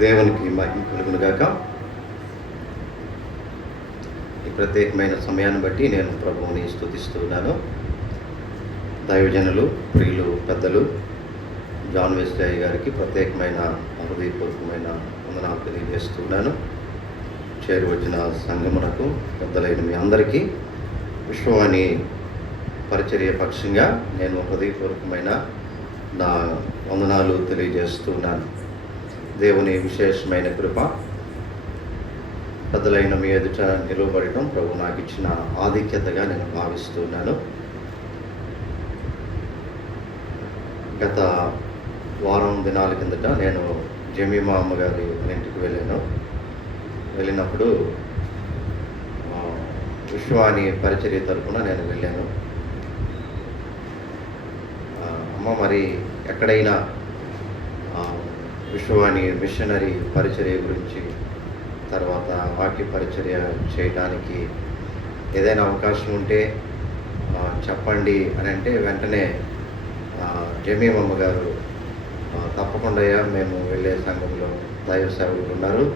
దేవునికి మహిమ కలుగును గాక. ఈ ప్రత్యేకమైన సమయాన్ని బట్టి నేను ప్రభువుని స్తుతిస్తున్నాను. దైవజనులు, ప్రియులు, పెద్దలు జాన్ వెస్లీ గారికి ప్రత్యేకమైన హృదయపూర్వకమైన వందనాలు తెలియజేస్తున్నాను. చేరువచ్చిన సంఘమునకు పెద్దలైన మీ అందరికీ విశ్వవాణి పరిచర్య పక్షంగా నేను హృదయపూర్వకమైన నా వందనాలు తెలియజేస్తున్నాను. దేవుని విశేషమైన కృప పెద్దలైన మీ ఎదుట నిలవబడటం ప్రభు నాకు ఇచ్చిన ఆధిక్యతగా నేను భావిస్తున్నాను. గత వారం దినాల కిందట నేను జమీమా అమ్మగారి ఇంటికి వెళ్ళినప్పుడు విశ్వవాణి పరిచర్య తరపున నేను వెళ్ళాను. అమ్మ మరి ఎక్కడైనా విశ్వవాణి మిషనరీ పరిచర్య గురించి, తర్వాత వాక్య పరిచర్య చేయడానికి ఏదైనా అవకాశం ఉంటే చెప్పండి అని అంటే వెంటనే జమీమమ్మ గారు తప్పకుండా మేము వెళ్ళే సంఘంలో దైవ సేవకులు ఉన్నారు,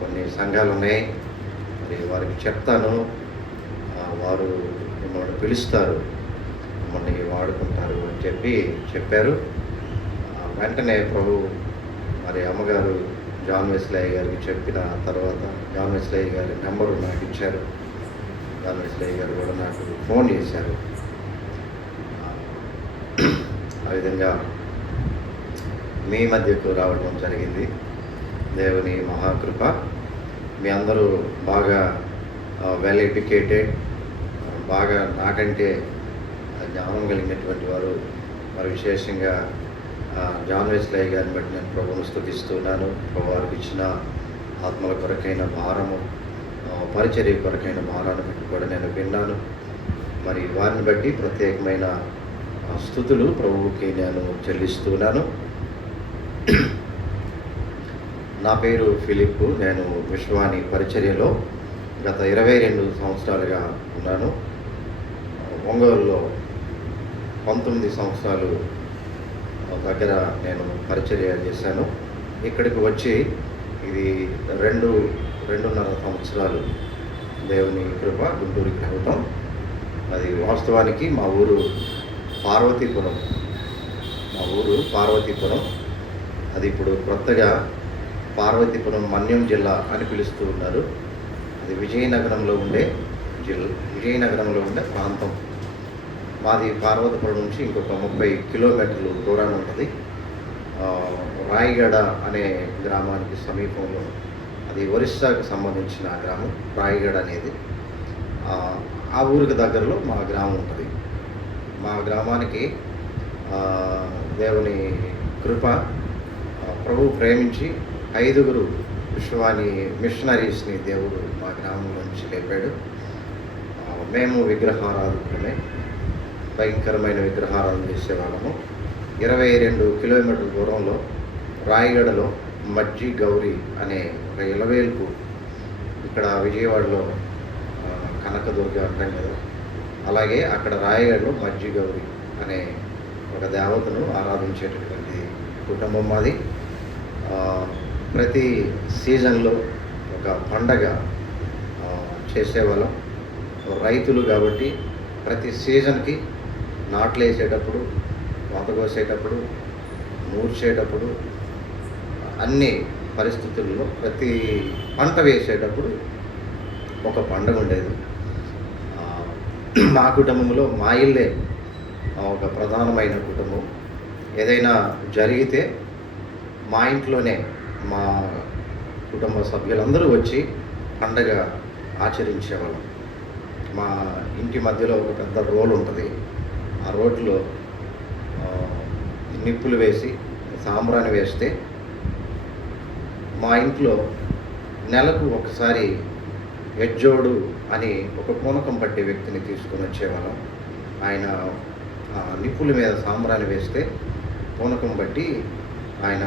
కొన్ని సంఘాలు ఉన్నాయి, మరి వారికి చెప్తాను, వారు మిమ్మల్ని పిలుస్తారు, మిమ్మల్ని వాడుకుంటారు అని చెప్పారు. వెంటనే ప్రభు మరి అమ్మగారు జాన్ వెస్లీ గారికి చెప్పిన తర్వాత జాన్ వెస్లీ గారి నెంబరు నాకు ఇచ్చారు. జాన్ వెస్లీ గారు కూడా నాకు ఫోన్ చేశారు. ఆ విధంగా మీ మధ్యకు రావడం జరిగింది. దేవుని మహాకృప. మీ అందరూ బాగా వెల్ ఎడ్యుకేటెడ్, బాగా నాకంటే జ్ఞానం కలిగినటువంటి వారు. మరి విశేషంగా జాన్ వెస్లీ గారిని బట్టి నేను ప్రభువును స్తుతిస్తున్నాను. ప్రభు వారికి ఇచ్చిన ఆత్మల కొరకైన భారము, పరిచర్య కొరకైన భారాన్ని బట్టి కూడా నేను విన్నాను. మరి వారిని బట్టి ప్రత్యేకమైన స్తుతులు ప్రభువుకి నేను చెల్లిస్తున్నాను. నా పేరు ఫిలిప్. నేను విశ్వవాణి పరిచర్యలో గత 22 సంవత్సరాలుగా ఉన్నాను. ఒంగోలులో 19 సంవత్సరాలు దగ్గర నేను పరిచర్య చేశాను. ఇక్కడికి వచ్చి ఇది 2.5 సంవత్సరాలు దేవుని కృప గుంటూరుకి రావటం. అది వాస్తవానికి మా ఊరు పార్వతీపురం. అది ఇప్పుడు కొత్తగా పార్వతీపురం మన్యం జిల్లా అని పిలుస్తూ ఉన్నారు. అది విజయనగరంలో ఉండే ప్రాంతం. మాది పార్వతీపురం నుంచి ఇంకొక 30 కిలోమీటర్లు దూరాన్ని ఉంటుంది. రాయగడ అనే గ్రామానికి సమీపంలో, అది ఒరిస్సాకు సంబంధించిన గ్రామం రాయగడ అనేది. ఆ ఊరికి దగ్గరలో మా గ్రామం ఉంటుంది. మా గ్రామానికి దేవుని కృప, ప్రభు ప్రేమించి 5 విశ్వవాణి మిషనరీస్ని దేవుడు మా గ్రామంలో నుంచి లేపాడు. మేము విగ్రహారాధకులమే, భయంకరమైన విగ్రహారాధన చేసేవాళ్ళము. 22 కిలోమీటర్ల దూరంలో రాయగడలో మజ్జి గౌరీ అనే ఒక ఇలవేల్పు, ఇక్కడ విజయవాడలో కనకదుర్గ అంటాం కదా, అలాగే అక్కడ రాయగడలో మజ్జి గౌరీ అనే ఒక దేవతను ఆరాధించేటటువంటి కుటుంబం మాది. ప్రతి సీజన్లో ఒక పండగ చేసేవాళ్ళం. రైతులు కాబట్టి ప్రతి సీజన్కి నాట్లు వేసేటప్పుడు, వాత కోసేటప్పుడు, నూర్చేటప్పుడు, అన్ని పరిస్థితుల్లో ప్రతి పంట వేసేటప్పుడు ఒక పండుగ ఉండేది. మా కుటుంబంలో మా ఇల్లే ఒక ప్రధానమైన కుటుంబం. ఏదైనా జరిగితే మా ఇంట్లోనే మా కుటుంబ సభ్యులందరూ వచ్చి పండగ ఆచరించేవాళ్ళం. మా ఇంటి మధ్యలో ఒక పెద్ద రోడ్ ఉంటుంది. ఆ రోడ్లో నిప్పులు వేసి సాంబ్రాణి వేస్తే మా ఇంట్లో నెలకు ఒకసారి ఎజ్జోడు అని ఒక పూనకం పట్టే వ్యక్తిని తీసుకొని వచ్చేవాళ్ళం. ఆయన నిప్పుల మీద సాంబ్రాణి వేస్తే పూనకం బట్టి ఆయన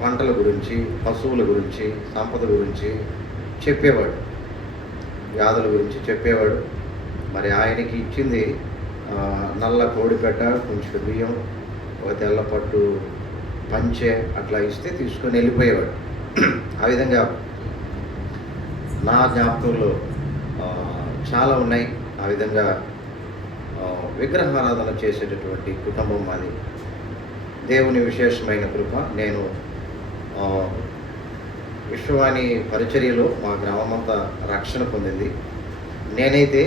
పంటల గురించి, పశువుల గురించి, సంపద గురించి చెప్పేవాడు, వ్యాధుల గురించి చెప్పేవాడు. మరి ఆయనకి ఇచ్చింది నల్ల కోడిపెట్ట, కొంచెం బియ్యం, ఒక తెల్ల పట్టు పంచె అట్లా ఇస్తే తీసుకొని వెళ్ళిపోయేవాడు. ఆ విధంగా నా జ్ఞాపకంలో చాలా ఉన్నాయి. ఆ విధంగా విగ్రహారాధన చేసేటటువంటి కుటుంబం మాది. దేవుని విశేషమైన కృప. నేను విశ్వవాణి పరిచర్యలో మా గ్రామమంతా రక్షణ పొందింది. నేనైతే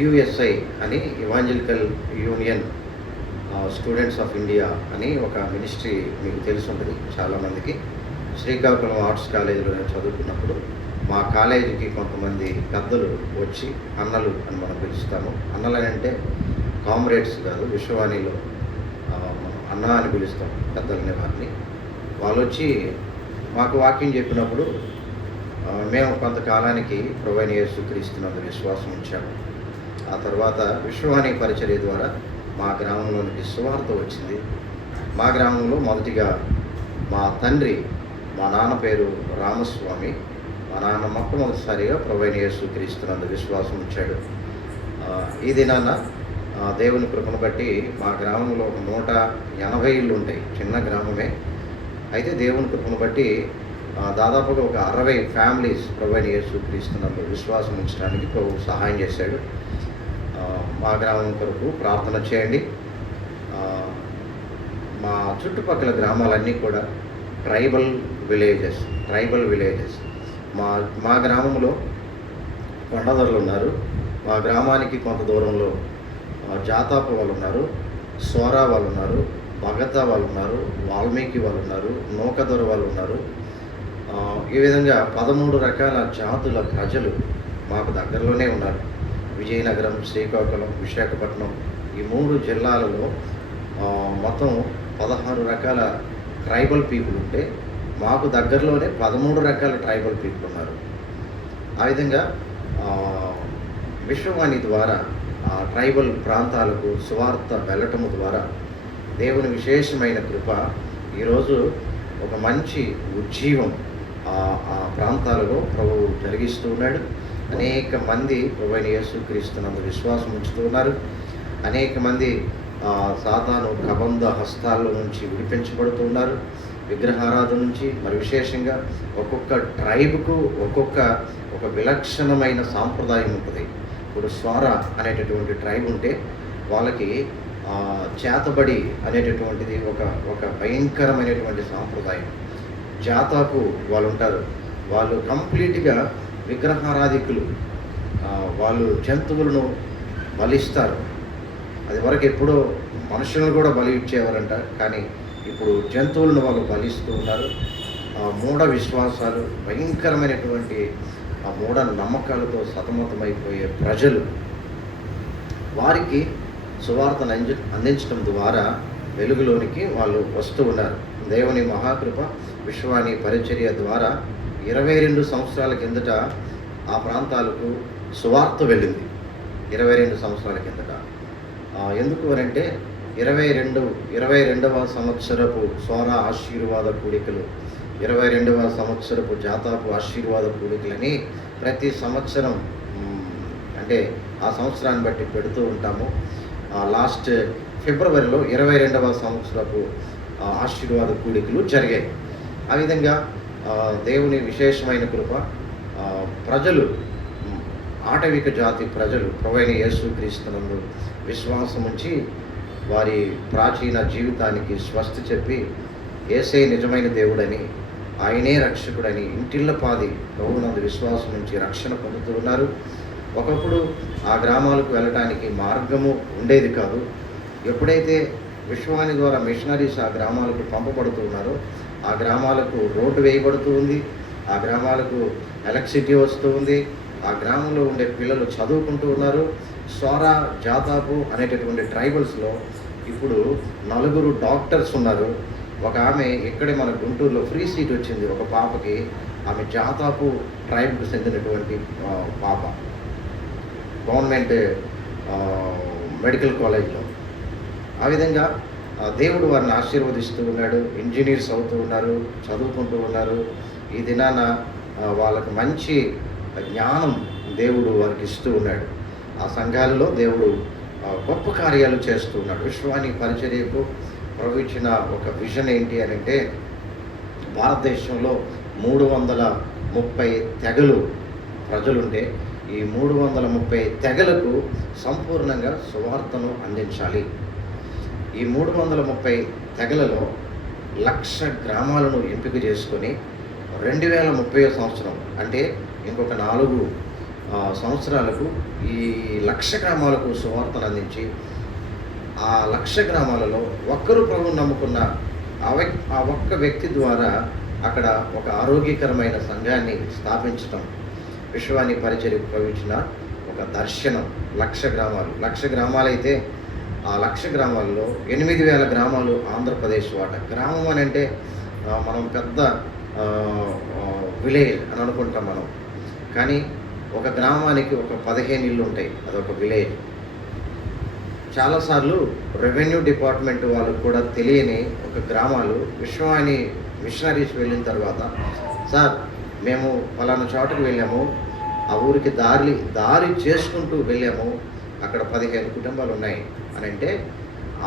యుఎస్ఐ అని evangelical union students of India అని ఒక మినిస్ట్రీ మీకు తెలిసి ఉంటుంది చాలామందికి. శ్రీకాకుళం ఆర్ట్స్ కాలేజీలో నేను చదువుకున్నప్పుడు మా కాలేజీకి కొంతమంది పెద్దలు వచ్చి, అన్నలు అని మనం పిలుస్తాము. అన్నలని అంటే కామ్రేడ్స్ కాదు, విశ్వవాణిలో మనం అన్న అని పిలుస్తాం పెద్దలని వారిని. వాళ్ళు వచ్చి మాకు వాక్యం చెప్పినప్పుడు మేము కొంతకాలానికి ప్రభువైన యేసుక్రీస్తునందు విశ్వాసం ఉంచాము. ఆ తర్వాత విశ్వవాణి పరిచర్య ద్వారా మా గ్రామంలోనికి సువార్త వచ్చింది. మా గ్రామంలో మొదటిగా మా తండ్రి, మా నాన్న పేరు రామస్వామి. మా నాన్న మొట్టమొదటిసారిగా ప్రభువైన యేసుక్రీస్తునందు విశ్వాసం ఉంచాడు. ఈ దినాన దేవుని కృపను బట్టి మా గ్రామంలో 180 ఇళ్ళు ఉంటాయి. చిన్న గ్రామమే. అయితే దేవుని కృపను బట్టి దాదాపుగా ఒక 60 ఫ్యామిలీస్ ప్రభువైన యేసుక్రీస్తునందు విశ్వాసం ఉంచడానికి ప్రభు సహాయం చేశాడు. మా గ్రామం కొరకు ప్రార్థన చేయండి. మా చుట్టుపక్కల గ్రామాలన్నీ కూడా ట్రైబల్ విలేజెస్. మా గ్రామంలో కొండదొరలు ఉన్నారు. మా గ్రామానికి కొంత దూరంలో జాతాపు వాళ్ళు ఉన్నారు, సోరా వాళ్ళు ఉన్నారు, భగత వాళ్ళు ఉన్నారు, వాల్మీకి వాళ్ళు ఉన్నారు, నూకదొర వాళ్ళు ఉన్నారు. ఈ విధంగా 13 రకాల జాతుల ప్రజలు మాకు దగ్గరలోనే ఉన్నారు. విజయనగరం, శ్రీకాకుళం, విశాఖపట్నం ఈ 3 జిల్లాలలో మొత్తం 16 రకాల ట్రైబల్ పీపుల్ ఉంటే మాకు దగ్గరలోనే 13 రకాల ట్రైబల్ పీపుల్ ఉన్నారు. ఆ విధంగా విశ్వవాణి ద్వారా ట్రైబల్ ప్రాంతాలకు సువార్త వెళ్ళటము ద్వారా దేవుని విశేషమైన కృప ఈరోజు ఒక మంచి ఉజ్జీవం ఆ ప్రాంతాలలో ప్రభువు జరిగిస్తూ ఉన్నాడు. అనేక మంది ప్రభువైన యేసుక్రీస్తునందు విశ్వాసం ఉంచుతూ ఉన్నారు. అనేక మంది సాతాను కబంధ హస్తాల్లో నుంచి విడిపించబడుతూ ఉన్నారు. విగ్రహారాధన నుంచి, మరి విశేషంగా ఒక్కొక్క ట్రైబ్కు ఒక విలక్షణమైన సాంప్రదాయం ఉంటుంది. ఇప్పుడు స్వారా అనేటటువంటి ట్రైబ్ ఉంటే వాళ్ళకి చేతబడి అనేటటువంటిది ఒక భయంకరమైనటువంటి సాంప్రదాయం. జాతాకు వాళ్ళు ఉంటారు. వాళ్ళు కంప్లీట్గా విగ్రహారాధికులు. వాళ్ళు జంతువులను బలిస్తారు. అది వరకు ఎప్పుడో మనుషులను కూడా బలి ఇచ్చేవారంట, కానీ ఇప్పుడు జంతువులను వాళ్ళు బలిస్తూ ఉన్నారు. మూఢ విశ్వాసాలు, భయంకరమైనటువంటి ఆ మూఢ నమ్మకాలతో సతమతమైపోయే ప్రజలు, వారికి సువార్తను అందించడం ద్వారా వెలుగులోనికి వాళ్ళు వస్తూ ఉన్నారు. దేవుని మహాకృప విశ్వవాణి పరిచర్య ద్వారా 22 సంవత్సరాల కిందట ఆ ప్రాంతాలకు సువార్త వెళ్ళింది. 22 సంవత్సరాల కిందట. ఎందుకు అనంటే 22వ సంవత్సరపు సోరా ఆశీర్వాద కూడికలు, 22వ సంవత్సరపు జాతాపు ఆశీర్వాద కూడికలని ప్రతి సంవత్సరం అంటే ఆ సంవత్సరాన్ని బట్టి పెడుతూ ఉంటాము. లాస్ట్ ఫిబ్రవరిలో 22వ సంవత్సరపు ఆశీర్వాద కూడికలు జరిగాయి. ఆ విధంగా దేవుని విశేషమైన కృప, ప్రజలు, ఆటవిక జాతి ప్రజలు ప్రభువైన యేసుక్రీస్తునందు విశ్వాసం ఉంచి వారి ప్రాచీన జీవితానికి స్వస్తి చెప్పి యేసే నిజమైన దేవుడని, ఆయనే రక్షకుడని ఇంటిళ్ళపాది ప్రభువునందు విశ్వాసం నుంచి రక్షణ పొందుతూ ఉన్నారు. ఒకప్పుడు ఆ గ్రామాలకు వెళ్ళటానికి మార్గము ఉండేది కాదు. ఎప్పుడైతే విశ్వవాణి ద్వారా మిషనరీస్ ఆ గ్రామాలకు పంపబడుతూ ఉన్నారో ఆ గ్రామాలకు రోడ్డు వేయబడుతూ ఉంది, ఆ గ్రామాలకు ఎలక్ట్రిసిటీ వస్తూ ఉంది, ఆ గ్రామంలో ఉండే పిల్లలు చదువుకుంటూ ఉన్నారు. సోరా, జాతాపు అనేటటువంటి ట్రైబల్స్లో ఇప్పుడు 4 డాక్టర్స్ ఉన్నారు. ఒక ఆమె ఇక్కడే మన గుంటూరులో ఫ్రీ సీట్ వచ్చింది ఒక పాపకి. ఆమె జాతాపు ట్రైబ్కు చెందినటువంటి పాప, గవర్నమెంట్ మెడికల్ కాలేజ్లో. ఆ విధంగా దేవుడు వారిని ఆశీర్వదిస్తూ ఉన్నాడు. ఇంజనీర్స్ అవుతూ ఉన్నారు, చదువుకుంటూ ఉన్నారు. ఈ దినాన వాళ్ళకు మంచి జ్ఞానం దేవుడు వారికి ఇస్తూ ఉన్నాడు. ఆ సంఘాలలో దేవుడు గొప్ప కార్యాలు చేస్తూ ఉన్నాడు. విశ్వవాణి పరిచర్యకు ప్రభు ఇచ్చిన ఒక విజన్ ఏంటి అని అంటే, భారతదేశంలో 330 తెగలు ప్రజలుంటే ఈ 330 తెగలకు సంపూర్ణంగా సువార్తను అందించాలి. ఈ 330 తెగలలో 1,00,000 గ్రామాలను ఎంపిక చేసుకొని 2030 సంవత్సరం అంటే ఇంకొక 4 సంవత్సరాలకు ఈ 1,00,000 గ్రామాలకు సువార్తను అందించి, ఆ 1,00,000 గ్రామాలలో ఒక్కరు ప్రభువును నమ్ముకున్న ఆ ఒక్క వ్యక్తి ద్వారా అక్కడ ఒక ఆరోగ్యకరమైన సంఘాన్ని స్థాపించటం విశ్వాన్ని పరిచర్యకు ప్రవచించిన ఒక దర్శనం. 1,00,000 గ్రామాలు, 1,00,000 గ్రామాలైతే ఆ 1,00,000 గ్రామాల్లో 8,000 గ్రామాలు ఆంధ్రప్రదేశ్ వాట. గ్రామం అని అంటే మనం పెద్ద విలేజ్ అని అనుకుంటాం మనం, కానీ ఒక గ్రామానికి ఒక 15 ఇళ్ళు ఉంటాయి, అదొక విలేజ్. చాలాసార్లు రెవెన్యూ డిపార్ట్మెంట్ వాళ్ళకు కూడా తెలియని ఒక గ్రామాలు విశ్వాన్ని మిషనరీస్ వెళ్ళిన తర్వాత, సార్ మేము పలానా చోటుకు వెళ్ళాము, ఆ ఊరికి దారి చేసుకుంటూ వెళ్ళాము, అక్కడ 15 కుటుంబాలు ఉన్నాయి అని అంటే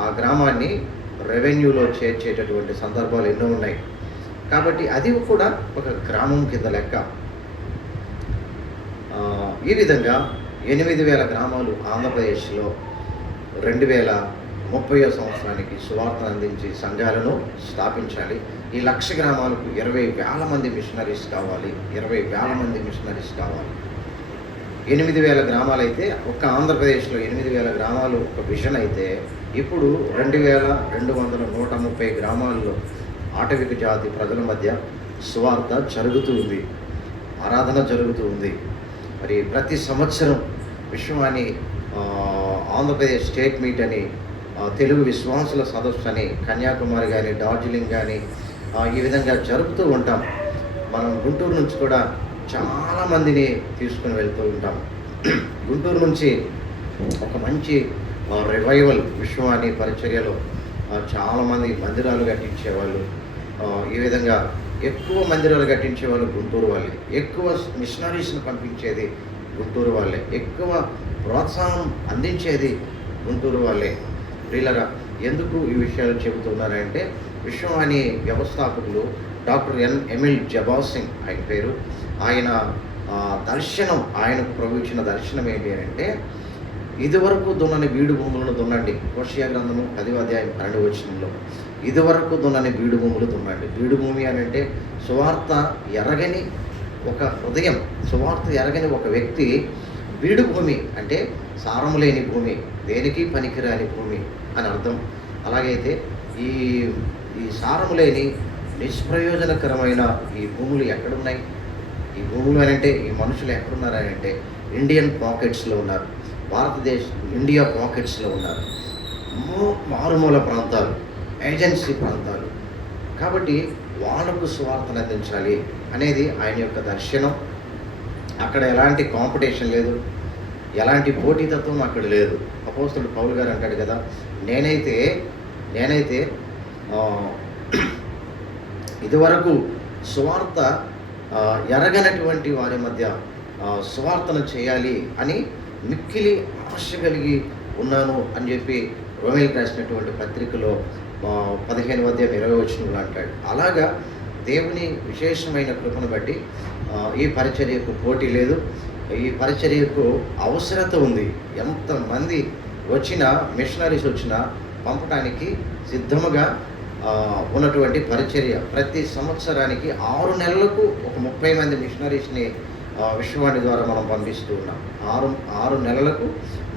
ఆ గ్రామాన్ని రెవెన్యూలో చేర్చేటటువంటి సందర్భాలు ఎన్నో ఉన్నాయి. కాబట్టి అది కూడా ఒక గ్రామం కింద లెక్క. ఈ విధంగా 8,000 గ్రామాలు ఆంధ్రప్రదేశ్లో 2030 సంవత్సరానికి సువార్తను అందించి సంఘాలను స్థాపించాలి. ఈ 1,00,000 గ్రామాలకు 20,000 మంది మిషనరీస్ కావాలి. 20,000 మంది మిషనరీస్ కావాలి. 8,000 గ్రామాలైతే ఒక్క ఆంధ్రప్రదేశ్లో 8,000 గ్రామాలు ఒక విజన్ అయితే, ఇప్పుడు 2,230 గ్రామాల్లో ఆటవిక జాతి ప్రజల మధ్య సువార్త జరుగుతూ ఉంది, ఆరాధన జరుగుతూ ఉంది. మరి ప్రతి సంవత్సరం విశ్వాన్ని ఆంధ్రప్రదేశ్ స్టేట్ మీట్ అని, తెలుగు విశ్వాసుల సదస్సు అని కన్యాకుమారి కానీ డార్జిలింగ్ కానీ ఈ విధంగా జరుపుతూ ఉంటాం. మనం గుంటూరు నుంచి కూడా చాలామందిని తీసుకుని వెళ్తూ ఉంటాం. గుంటూరు నుంచి ఒక మంచి రివైవల్ విశ్వాన్ని పరిచర్యలో చాలామంది మందిరాలు కట్టించేవాళ్ళు. ఈ విధంగా ఎక్కువ మందిరాలు కట్టించేవాళ్ళు గుంటూరు వాళ్ళే, ఎక్కువ మిషనరీస్ని పంపించేది గుంటూరు వాళ్ళే, ఎక్కువ ప్రోత్సాహం అందించేది గుంటూరు వాళ్ళే. ప్రియులరా, ఎందుకు ఈ విషయాలు చెబుతున్నారంటే, విశ్వవాణి వ్యవస్థాపకులు డాక్టర్ ఎమిల్ జబాల్ సింగ్ ఆయన పేరు. ఆయన దర్శనం, ఆయనకు ప్రవచించిన దర్శనం ఏంటి అని అంటే, ఇదివరకు దున్నని బీడు భూములను దున్నండి. హోషేయ గ్రంథము 10వ అధ్యాయం 12వ వచనంలో ఇదివరకు దున్నని బీడు భూములు దున్నండి. బీడు భూమి అని అంటే సువార్త ఎరగని ఒక హృదయం, సువార్త ఎరగని ఒక వ్యక్తి. బీడు భూమి అంటే సారము లేని భూమి, దేనికి పనికిరాని భూమి అని అర్థం. అలాగైతే ఈ సారము లేని నిష్ప్రయోజనకరమైన ఈ భూములు ఎక్కడున్నాయి? ఈ భూములు అని అంటే ఈ మనుషులు ఎక్కడున్నారని అంటే ఇండియన్ పాకెట్స్లో ఉన్నారు, ఇండియా పాకెట్స్లో ఉన్నారు, మారుమూల ప్రాంతాలు, ఏజెన్సీ ప్రాంతాలు. కాబట్టి వాళ్ళకు సువార్తను అందించాలి అనేది ఆయన యొక్క దర్శనం. అక్కడ ఎలాంటి కాంపిటీషన్ లేదు, ఎలాంటి పోటీతత్వం అక్కడ లేదు. అపోస్తలుడు పౌలు గారు అంటాడు కదా, నేనైతే ఇదివరకు సువార్త ఎరగనటువంటి వారి మధ్య సువార్తను చేయాలి అని మిక్కిలి ఆశ కలిగి ఉన్నాను అని చెప్పి రోమేయులకు రాసినటువంటి పత్రికలో 15వ అధ్యాయం 20వ వచనంలో అంటాడు. అలాగా దేవుని విశేషమైన కృపను బట్టి ఈ పరిచర్యకు పోటీ లేదు, ఈ పరిచర్యకు అవసరత ఉంది. ఎంతమంది వచ్చినా, మిషనరీస్ వచ్చినా పంపడానికి సిద్ధముగా ఉన్నటువంటి పరిచర్య. ప్రతి సంవత్సరానికి 6 నెలలకు ఒక 30 మంది మిషనరీస్ని విశ్వవాణి ద్వారా మనం పంపిస్తూ ఉన్నాం. 6 నెలలకు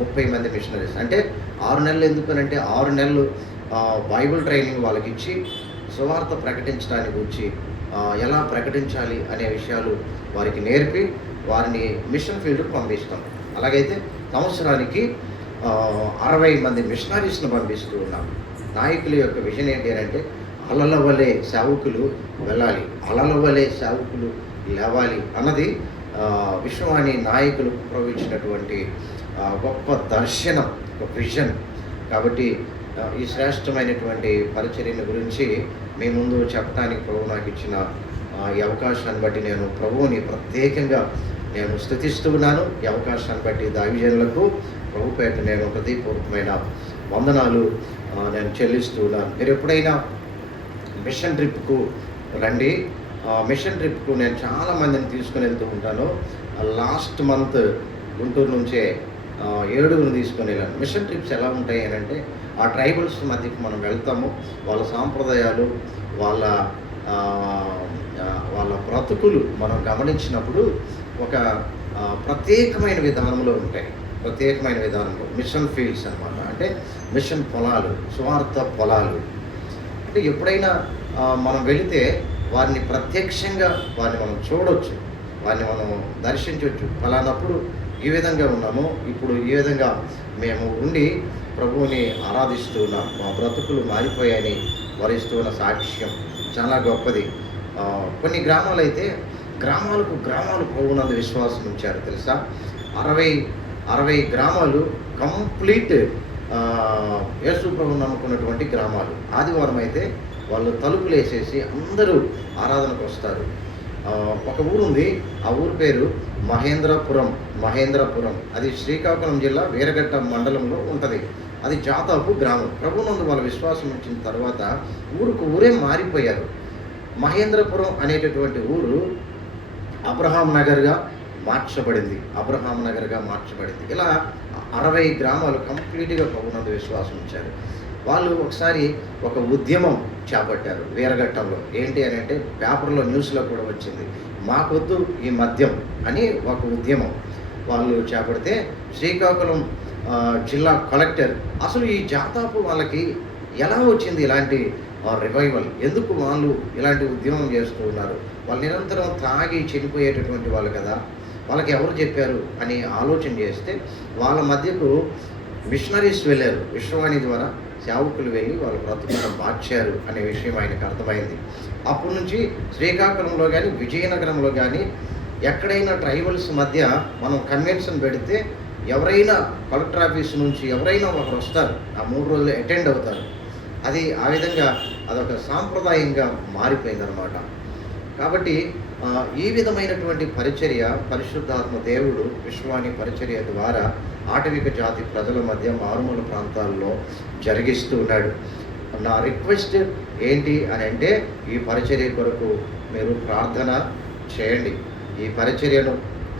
30 మంది మిషనరీస్. అంటే 6 నెలలు ఎందుకనంటే 6 నెలలు బైబిల్ ట్రైనింగ్ వాళ్ళకి ఇచ్చి సువార్త ప్రకటించడానికి వచ్చి ఎలా ప్రకటించాలి అనే విషయాలు వారికి నేర్పి వారిని మిషన్ ఫీల్డ్కి పంపిస్తాం. అలాగైతే సంవత్సరానికి 60 మంది మిషనరీస్ను పంపిస్తూ ఉన్నాం. నాయకుల యొక్క విజన్ ఏంటి అని అంటే, అలల వలె సేవకులు వెళ్ళాలి, అలల వలె సేవకులు లేవాలి అన్నది విశ్వవాణి నాయకులు ప్రవచించినటువంటి గొప్ప దర్శనం, ఒక విజన్. కాబట్టి ఈ శ్రేష్టమైనటువంటి పరిచర్యల గురించి మీ ముందు చెప్పడానికి ప్రభు నాకు ఇచ్చిన ఈ అవకాశాన్ని బట్టి నేను ప్రభువుని ప్రత్యేకంగా స్తుతిస్తూ ఉన్నాను. ఈ అవకాశాన్ని బట్టి దైవజనులకు ప్రభుపేట నేను హృదయపూర్వకమైన వందనాలు నేను చెల్లిస్తూ ఉన్నాను. మీరు ఎప్పుడైనా మిషన్ ట్రిప్‌కు రండి. మిషన్ ట్రిప్‌కు నేను చాలామందిని తీసుకొని వెళ్తూ ఉంటాను. లాస్ట్ మంత్ గుంటూరు నుంచే 7గురిని తీసుకొని వెళ్ళాను. మిషన్ ట్రిప్స్ ఎలా ఉంటాయి అనంటే, ఆ ట్రైబల్స్ మధ్యకి మనం వెళ్తాము. వాళ్ళ సాంప్రదాయాలు, వాళ్ళ వాళ్ళ బ్రతుకులు మనం గమనించినప్పుడు ఒక ప్రత్యేకమైన విధానంలో ఉంటాయి. ప్రత్యేకమైన విధానంలో మిషన్ ఫీల్డ్స్ అనమాట. అంటే మిషన్ పొలాలు, స్వార్థ పొలాలు. అంటే ఎప్పుడైనా మనం వెళితే వారిని ప్రత్యక్షంగా వారిని మనం చూడొచ్చు, వారిని మనం దర్శించవచ్చు. ఫలానప్పుడు ఈ విధంగా ఉన్నాము, ఇప్పుడు ఈ విధంగా మేము ఉండి ప్రభువుని ఆరాధిస్తూ ఉన్నాం, మా బ్రతుకులు మారిపోయాయని వరిస్తూ ఉన్న సాక్ష్యం చాలా గొప్పది. కొన్ని గ్రామాలు అయితే గ్రామాలకు గ్రామాలు ప్రభువునందు విశ్వాసం ఉంచారు తెలుసా. 60 గ్రామాలు కంప్లీట్ యేసు ప్రభువుని నమ్ముకున్నటువంటి గ్రామాలు. ఆదివారం అయితే వాళ్ళు తలుపులు వేసేసి అందరూ ఆరాధనకు వస్తారు. ఒక ఊరుంది, ఆ ఊరు పేరు మహేంద్రపురం. అది శ్రీకాకుళం జిల్లా వీరఘట్ట మండలంలో ఉంటుంది. అది జాతాపు గ్రామం. ప్రభువునందు వాళ్ళ విశ్వాసం ఉంచిన తర్వాత ఊరుకు ఊరే మారిపోయారు. మహేంద్రపురం అనేటటువంటి ఊరు అబ్రహాం నగర్గా మార్చబడింది. ఇలా 60 గ్రామాలు కంప్లీట్గా ప్రభువునందు విశ్వాసం ఉంచారు. వాళ్ళు ఒకసారి ఒక ఉద్యమం చేపట్టారు వీరఘట్టంలో. ఏంటి అని అంటే, పేపర్లో న్యూస్లో కూడా వచ్చింది, మాకొద్దు ఈ మద్యం అని ఒక ఉద్యమం వాళ్ళు చేపడితే శ్రీకాకుళం జిల్లా కలెక్టర్ అసలు ఈ జాతాపు వాళ్ళకి ఎలా వచ్చింది ఇలాంటి రివైవల్, ఎందుకు వాళ్ళు ఇలాంటి ఉద్యమం చేస్తూ ఉన్నారు, వాళ్ళు నిరంతరం తాగి చనిపోయేటటువంటి వాళ్ళు కదా, వాళ్ళకి ఎవరు చెప్పారు అని ఆలోచన చేస్తే వాళ్ళ మధ్యకు మిషనరీస్ వెళ్ళారు. విశ్వవాణి ద్వారా సేవకులు వెళ్ళి వాళ్ళ బ్రతుకులను మార్చారు అనే విషయం ఆయనకు అర్థమైంది. అప్పటి నుంచి శ్రీకాకుళంలో కానీ విజయనగరంలో కానీ ఎక్కడైనా ట్రైబల్స్ మధ్య మనం కన్వెన్షన్ పెడితే ఎవరైనా కలెక్టర్ ఆఫీస్ నుంచి ఎవరైనా ఒకరు వస్తారు, ఆ 3 రోజులు అటెండ్ అవుతారు. అది ఆ విధంగా అదొక సాంప్రదాయంగా మారిపోయిందనమాట. కాబట్టి ఈ విధమైనటువంటి పరిచర్య పరిశుద్ధాత్మ దేవుడు విశ్వవాణి పరిచర్య ద్వారా ఆటవిక జాతి ప్రజల మధ్య మారుమూల ప్రాంతాల్లో జరిగిస్తూ ఉన్నాడు. నా రిక్వెస్ట్ ఏంటి అని అంటే, ఈ పరిచర్య కొరకు మీరు ప్రార్థన చేయండి. ఈ పరిచర్యను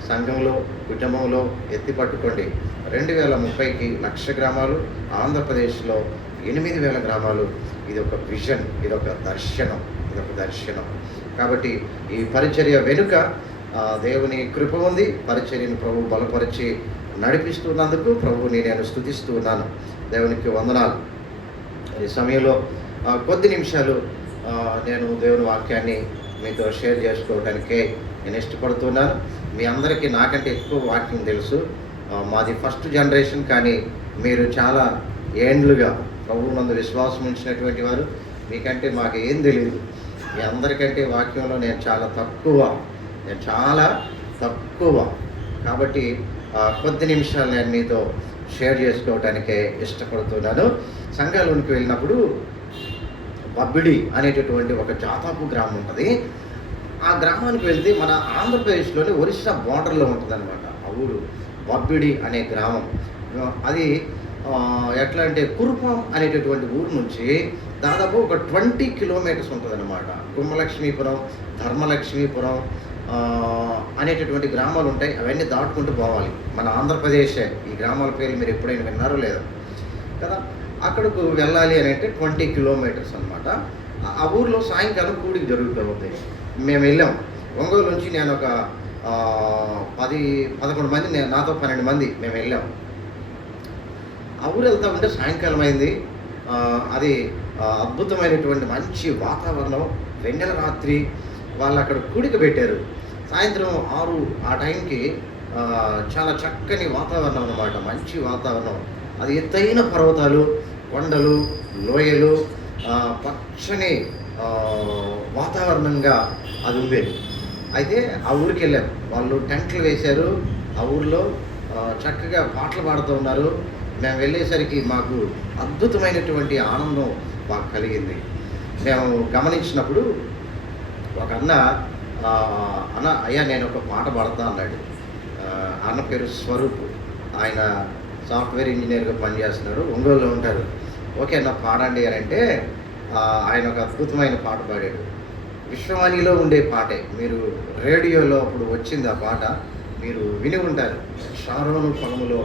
సంఘంలో కుటుంబంలో ఎత్తిపట్టుకోండి. 2030కి 1,00,000 గ్రామాలు, ఆంధ్రప్రదేశ్లో 8,000 గ్రామాలు. ఇది ఒక విజన్, ఇదొక దర్శనం. కాబట్టి ఈ పరిచర్య వెనుక దేవుని కృప ఉంది. పరిచర్యను ప్రభు బలపరిచి నడిపిస్తున్నందుకు ప్రభువుని నేను స్తుతిస్తూ ఉన్నాను. దేవునికి వందనాలు. ఈ సమయంలో కొద్ది నిమిషాలు నేను దేవుని వాక్యాన్ని మీతో షేర్ చేసుకోవడానికే నేను ఇష్టపడుతున్నాను. మీ అందరికీ నాకంటే ఎక్కువ వాక్యం తెలుసు. మాది ఫస్ట్ జనరేషన్, కానీ మీరు చాలా ఏండ్లుగా ప్రభువునందు విశ్వాసం ఉంచినటువంటి వారు. మీకంటే మాకు ఏం తెలియదు. మీ అందరికంటే వాక్యంలో నేను చాలా తక్కువ. కాబట్టి కొద్ది నిమిషాలు నేను మీతో షేర్ చేసుకోవడానికే ఇష్టపడుతున్నాను. సంఘాలోనికి వెళ్ళినప్పుడు బబ్బిడి అనేటటువంటి ఒక జాతాపు గ్రామం ఉంటుంది. ఆ గ్రామానికి వెళ్తే మన ఆంధ్రప్రదేశ్లోని ఒరిస్సా బార్డర్లో ఉంటుందన్నమాట ఆ ఊరు. బబ్బిడి అనే గ్రామం. అది ఎట్లా అంటే, కురుపాం అనేటటువంటి ఊరు నుంచి దాదాపు ఒక 20 కిలోమీటర్స్ ఉంటుందన్నమాట. గుమ్మలక్ష్మీపురం, ధర్మలక్ష్మీపురం అనేటటువంటి గ్రామాలు ఉంటాయి. అవన్నీ దాటుకుంటూ పోవాలి. మన ఆంధ్రప్రదేశే. ఈ గ్రామాల పేర్లు మీరు ఎప్పుడైనా విన్నారో లేదో కదా. అక్కడకు వెళ్ళాలి అని అంటే 20 కిలోమీటర్స్ అనమాట. ఆ ఊర్లో సాయంకాలం కూడికి జరుగుతూ ఉంది. మేము వెళ్ళాం. ఒంగోలు నుంచి నేను ఒక 10-11 మంది, నాతో 12 మంది మేము వెళ్ళాం. ఆ ఊరు వెళ్తా ఉంటే సాయంకాలం అయింది. అది అద్భుతమైనటువంటి మంచి వాతావరణం, వెన్నెల రాత్రి. వాళ్ళు అక్కడ కూడిక పెట్టారు. సాయంత్రం 6 ఆ టైంకి చాలా చక్కని వాతావరణం అన్నమాట, మంచి వాతావరణం. అది ఎత్తైన పర్వతాలు, కొండలు, లోయలు, పచ్చని వాతావరణంగా అది ఉండేది. అయితే ఆ ఊరికి వెళ్ళాం. వాళ్ళు టెంట్లు వేశారు. ఆ ఊరిలో చక్కగా పాటలు పాడుతూ ఉన్నారు. మేము వెళ్ళేసరికి మాకు అద్భుతమైనటువంటి ఆనందం మాకు కలిగింది. మేము గమనించినప్పుడు ఒక అన్న అయ్యా నేను ఒక పాట పాడతా అన్నాడు. అన్న పేరు స్వరూప్. ఆయన సాఫ్ట్వేర్ ఇంజనీర్గా పనిచేస్తున్నాడు, ఒంగోలులో ఉంటారు. ఓకే అన్న పాడండి అని అంటే ఆయన ఒక అద్భుతమైన పాట పాడాడు. విశ్వవాణిలో ఉండే పాటే, మీరు రేడియోలో అప్పుడు వచ్చింది ఆ పాట, మీరు విని ఉంటారు. షారోను పొలములో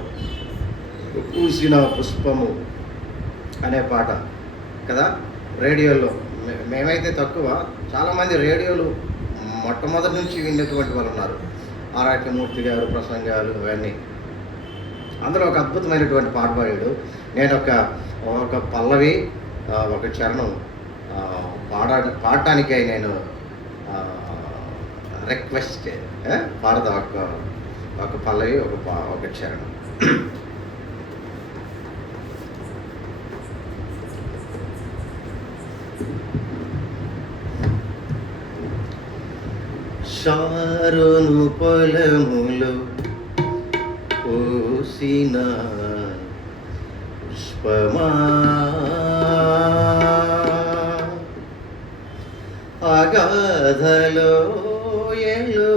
పూసిన పుష్పము అనే పాట కదా, రేడియోలో. మేమైతే తక్కువ, చాలామంది రేడియోలు మొట్టమొదటి నుంచి విన్నటువంటి వాళ్ళు ఉన్నారు. ఆరాఖ్యమూర్తి గారు ప్రసంగాలు అవన్నీ. అందులో ఒక అద్భుతమైనటువంటి పాట పాడాడు. నేను ఒక పల్లవి ఒక చరణం పాడటానికై నేను రిక్వెస్ట్ పాడదా, ఒక పల్లవి ఒక చరణం. షారోను పొలములో పూసిన పుష్పమా, అగాధలో ఎలో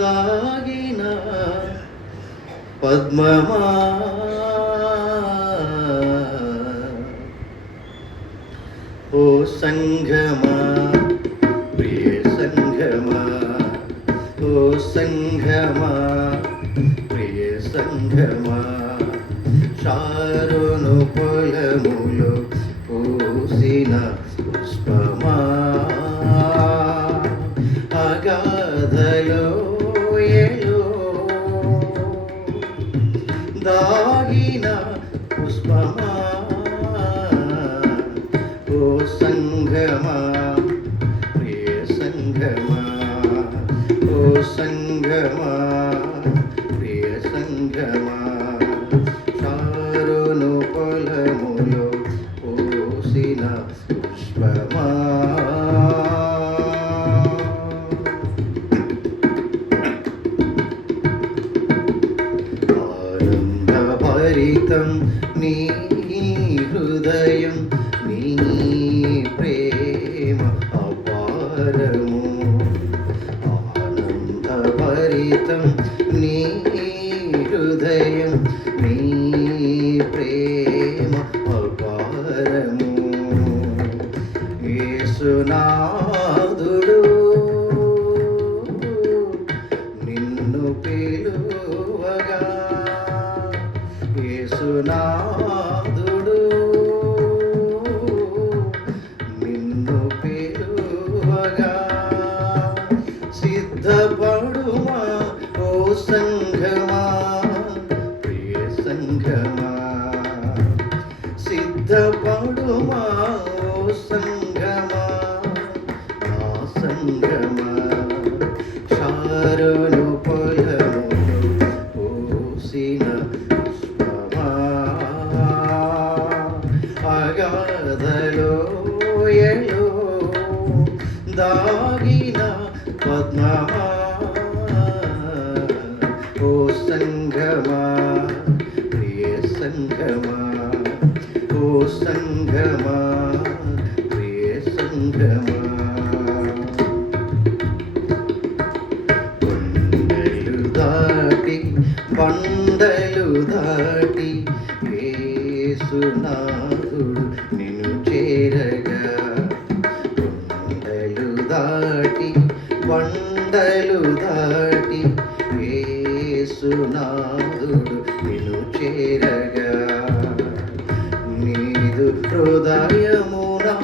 దాగిన పద్మమా, ఓ సంఘమా ప్రియ సంఘమా, ఓ సంఘమా ప్రియ సంఘమా, షారోను పొలములో పూసిన పుష్పమా, అగాధలో ఎలో దాగిన పుష్పమా, ఓ సంఘమా ప్రియ సంఘమా, ఓ సంఘమా ప్రియ సంఘమా, షారోను పొలములో పూసిన పుష్పమా. ఆనందభరితం నీ హృదయం, నీ ప్రేమ అపారము, ఆనందభరితం నీ హృదయం, నీ ప్రేమ అపారము, యేసునాథుడు నిన్ను పిలువగా, యేసునాథుడు నిన్ను పిలువగా, సిద్ధపడుమా ఓ సంఘమా ప్రియ సంఘమా, సిద్ధపడుమా ఓ సంఘమా నా సంఘమా, షారోను పొలములో పూసిన పుష్పమా, అగాధలో ఎలో దాగిన పద్మమా, ఓ సంఘమా ప్రియ సంఘమా, ఓ సంఘమా ప్రియ సంఘమా. కొండలు దాటి బండలు దాటి యేసునాథుడు నిన్ను చేరగా, కొండలు దాటి బండలు దాటి యేసునాథుడు నిన్ను చేరగా, నీదు హృదయమునా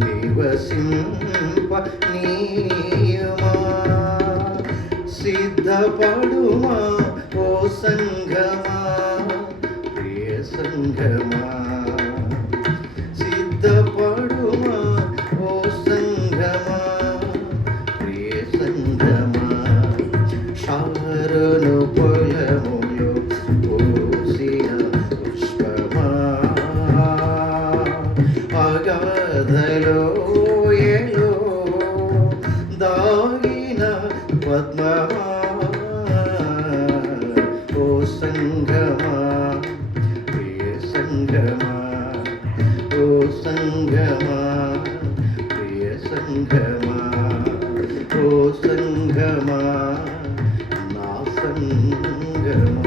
నివసింప నీయమా, సిద్ధపడుమా ఓ సంఘమా ప్రియ సంఘమా, సిద్ధపడుమా ఓ సంఘమా ప్రియ సంఘమా, షారోను పొలములో పూసిన పుష్పమా, అగాధలో ఎలో దాగిన పద్మమా, ఓ సంఘమా ప్రియ సంఘమా, ఓ సంఘమా ప్రియ సంఘమా, ఓ సంగమా, నా సంగమా.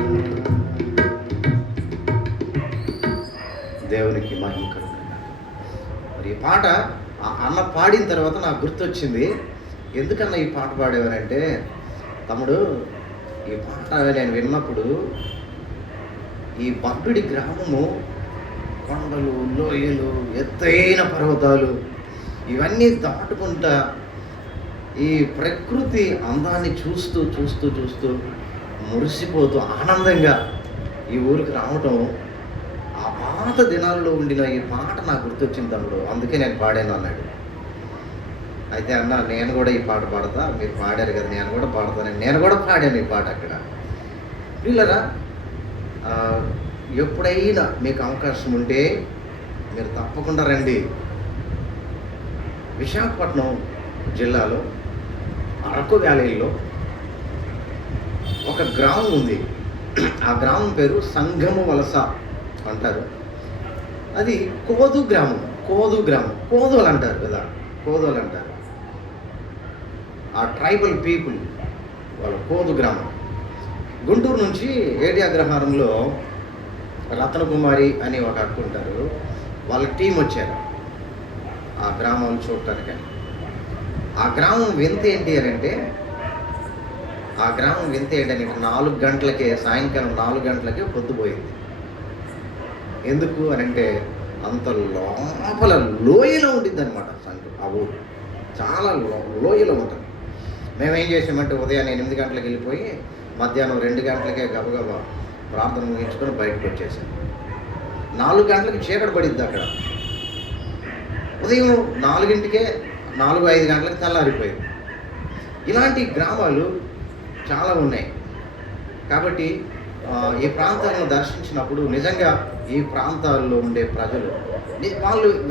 దేవునికి మహిమ కలుగును. మరి ఈ పాట అన్న పాడిన తర్వాత నాకు గుర్తొచ్చింది, ఎందుకన్నా ఈ పాట పాడేవారంటే, తమ్ముడు ఈ పాట నేను విన్నప్పుడు ఈ బబ్బిడి గ్రామము కొండలు, లోయలు, ఎత్తైన పర్వతాలు ఇవన్నీ దాటుకుంటా ఈ ప్రకృతి అందాన్ని చూస్తూ చూస్తూ చూస్తూ మురిసిపోతూ ఆనందంగా ఈ ఊరికి రావటం, ఆ పాత దినాల్లో ఉండిన ఈ పాట నాకు గుర్తొచ్చింది తమ్ముడు, అందుకే నేను పాడాను అన్నాడు. అయితే అన్న నేను కూడా ఈ పాట పాడతా, మీరు పాడారు కదా నేను కూడా పాడతానని నేను కూడా పాడాను ఈ పాట అక్కడ. వీళ్ళరా ఎప్పుడైనా మీకు అవకాశం ఉంటే మీరు తప్పకుండా రండి. విశాఖపట్నం జిల్లాలో అరకు వ్యాలీలో ఒక గ్రామం ఉంది. ఆ గ్రామం పేరు సంగమ వలస అంటారు. అది కోదు గ్రామం. కోదోలు అంటారు కదా, కోదోలు అంటారు. ఆ ట్రైబల్ పీపుల్ వాళ్ళ కోదు గ్రామం. గుంటూరు నుంచి ఏడి అగ్రహారంలో రత్నకుమారి అని ఒక అక్క ఉంటారు, వాళ్ళ టీం వచ్చారు ఆ గ్రామం చూడటానికి. ఆ గ్రామం వింత ఏంటి అని అంటే, ఆ గ్రామం వింత ఏంటంటే 4 గంటలకే, సాయంకాలం 4 గంటలకే పొద్దుపోయింది. ఎందుకు అని అంటే అంత లోపల లోయలో ఉండిద్ది అనమాట ఆ ఊరు, చాలా లోయలో ఉంటుంది. మేమేం చేసామంటే ఉదయాన్నే 8 గంటలకు వెళ్ళిపోయి మధ్యాహ్నం 2 గంటలకే గబగబా ప్రార్థన ముగించుకొని బయటకు వచ్చేసాం. 4 గంటలకు చీకటి పడిద్ది అక్కడ. ఉదయం 4ంటికే 4-5 గంటలకు తెల్లారిపోయింది. ఇలాంటి గ్రామాలు చాలా ఉన్నాయి. కాబట్టి ఈ ప్రాంతాలను దర్శించినప్పుడు నిజంగా ఈ ప్రాంతాల్లో ఉండే ప్రజలు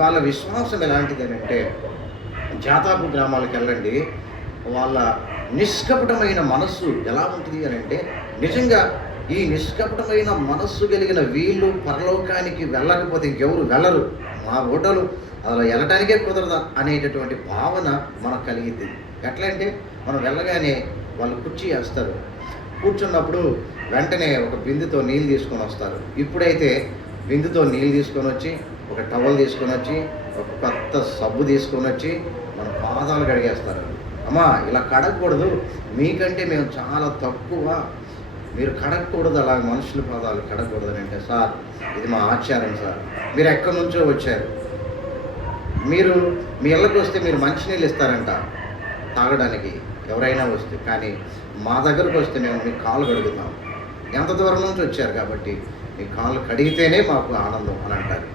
వాళ్ళ విశ్వాసం ఎలాంటిది అంటే, జాతాపు గ్రామాలకు వెళ్ళండి, వాళ్ళ నిష్కపటమైన మనస్సు ఎలా ఉంటుంది అని అంటే, నిజంగా ఈ నిష్కపటమైన మనస్సు కలిగిన వీళ్ళు పరలోకానికి వెళ్ళకపోతే ఇంకెవరు వెళ్ళరు, మా ఓటలు అలా వెళ్ళటానికే కుదరదా అనేటటువంటి భావన మనకు కలిగింది. ఎట్లా అంటే, మనం వెళ్ళగానే వాళ్ళు కుర్చీ వేస్తారు, కూర్చున్నప్పుడు వెంటనే ఒక బిందెతో నీళ్ళు తీసుకొని వస్తారు. ఇప్పుడైతే బిందెతో నీళ్ళు తీసుకొని వచ్చి, ఒక టవల్ తీసుకొని వచ్చి, ఒక కొత్త సబ్బు తీసుకొని వచ్చి మన పాదాలు కడిగేస్తారు. అమ్మా ఇలా కడగకూడదు, మీకంటే మేము చాలా తక్కువ, మీరు కడగకూడదు, అలా మనుషుల పాదాలు కడగకూడదు అని అంటే, సార్ ఇది మా ఆచారం సార్, మీరు ఎక్కడి నుంచో వచ్చారు, మీరు మీ ఇళ్ళకి వస్తే మీరు మంచినీళ్ళు ఇస్తారంట తాగడానికి ఎవరైనా వస్తే, కానీ మా దగ్గరకు వస్తే మేము మీ కాళ్ళు కడుగుతాం, ఎంత దూరం నుంచి వచ్చారు కాబట్టి మీ కాళ్ళు కడిగితేనే మాకు ఆనందం అని అంటారు.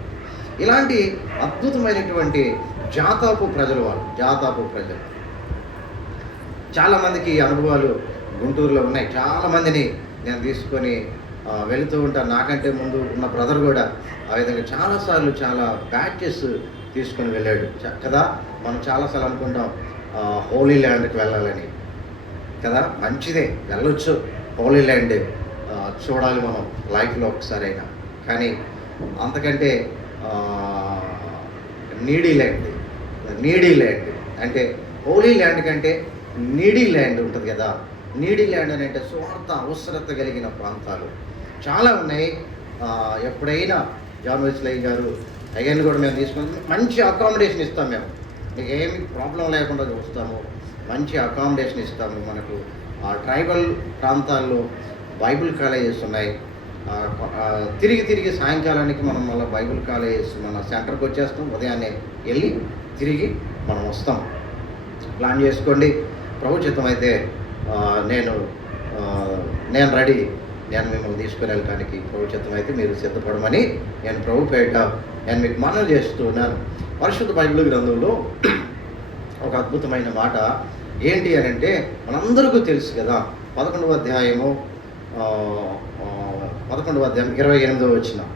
ఇలాంటి అద్భుతమైనటువంటి జాతాపు ప్రజలు వాళ్ళు, జాతాపు ప్రజలు. చాలామందికి ఈ అనుభవాలు గుంటూరులో ఉన్నాయి. చాలామందిని నేను తీసుకొని వెళుతూ ఉంటాను. నాకంటే ముందు ఉన్న బ్రదర్ కూడా ఆ విధంగా చాలాసార్లు చాలా బ్యాచెస్ తీసుకొని వెళ్ళాడు కదా. మనం చాలాసార్లు అనుకుంటాం హోలీ ల్యాండ్కి వెళ్ళాలని కదా, మంచిదే, వెళ్ళొచ్చు, హోలీ ల్యాండ్ చూడాలి మనం లైఫ్లో ఒకసారైనా. కానీ అంతకంటే నీడీ ల్యాండ్ అంటే హోలీ ల్యాండ్ కంటే నీడీ ల్యాండ్ ఉంటుంది కదా. నీడీ ల్యాండ్ అని అంటే స్వార్థ అవసరత కలిగిన ప్రాంతాలు చాలా ఉన్నాయి. ఎప్పుడైనా జాన్ వెస్లీ గారు అగైన్ కూడా మేము తీసుకుని మంచి అకామిడేషన్ ఇస్తాం, మేము మీకు ఏమి ప్రాబ్లం లేకుండా చూస్తాము, మంచి అకామిడేషన్ ఇస్తాము. మనకు ఆ ట్రైబల్ ప్రాంతాల్లో బైబిల్ కాలేజెస్ ఉన్నాయి. తిరిగి సాయంకాలానికి మనం మళ్ళీ బైబిల్ కాలేజెస్ మన సెంటర్కి వచ్చేస్తాం, ఉదయాన్నే వెళ్ళి తిరిగి మనం వస్తాం. ప్లాన్ చేసుకోండి. ప్రభు చిత్తం అయితే నేను రెడీ, నేను మిమ్మల్ని తీసుకుని వెళ్ళడానికి ప్రభు చిత్తం అయితే మీరు సిద్ధపడమని నేను ప్రభు పేట నేను మీకు మనవి చేస్తున్నాను. పరిశుద్ధ బైబిల్ గ్రంథంలో ఒక అద్భుతమైన మాట ఏంటి అని అంటే, మనందరికీ తెలుసు కదా, 11వ అధ్యాయం 28వ వచనం.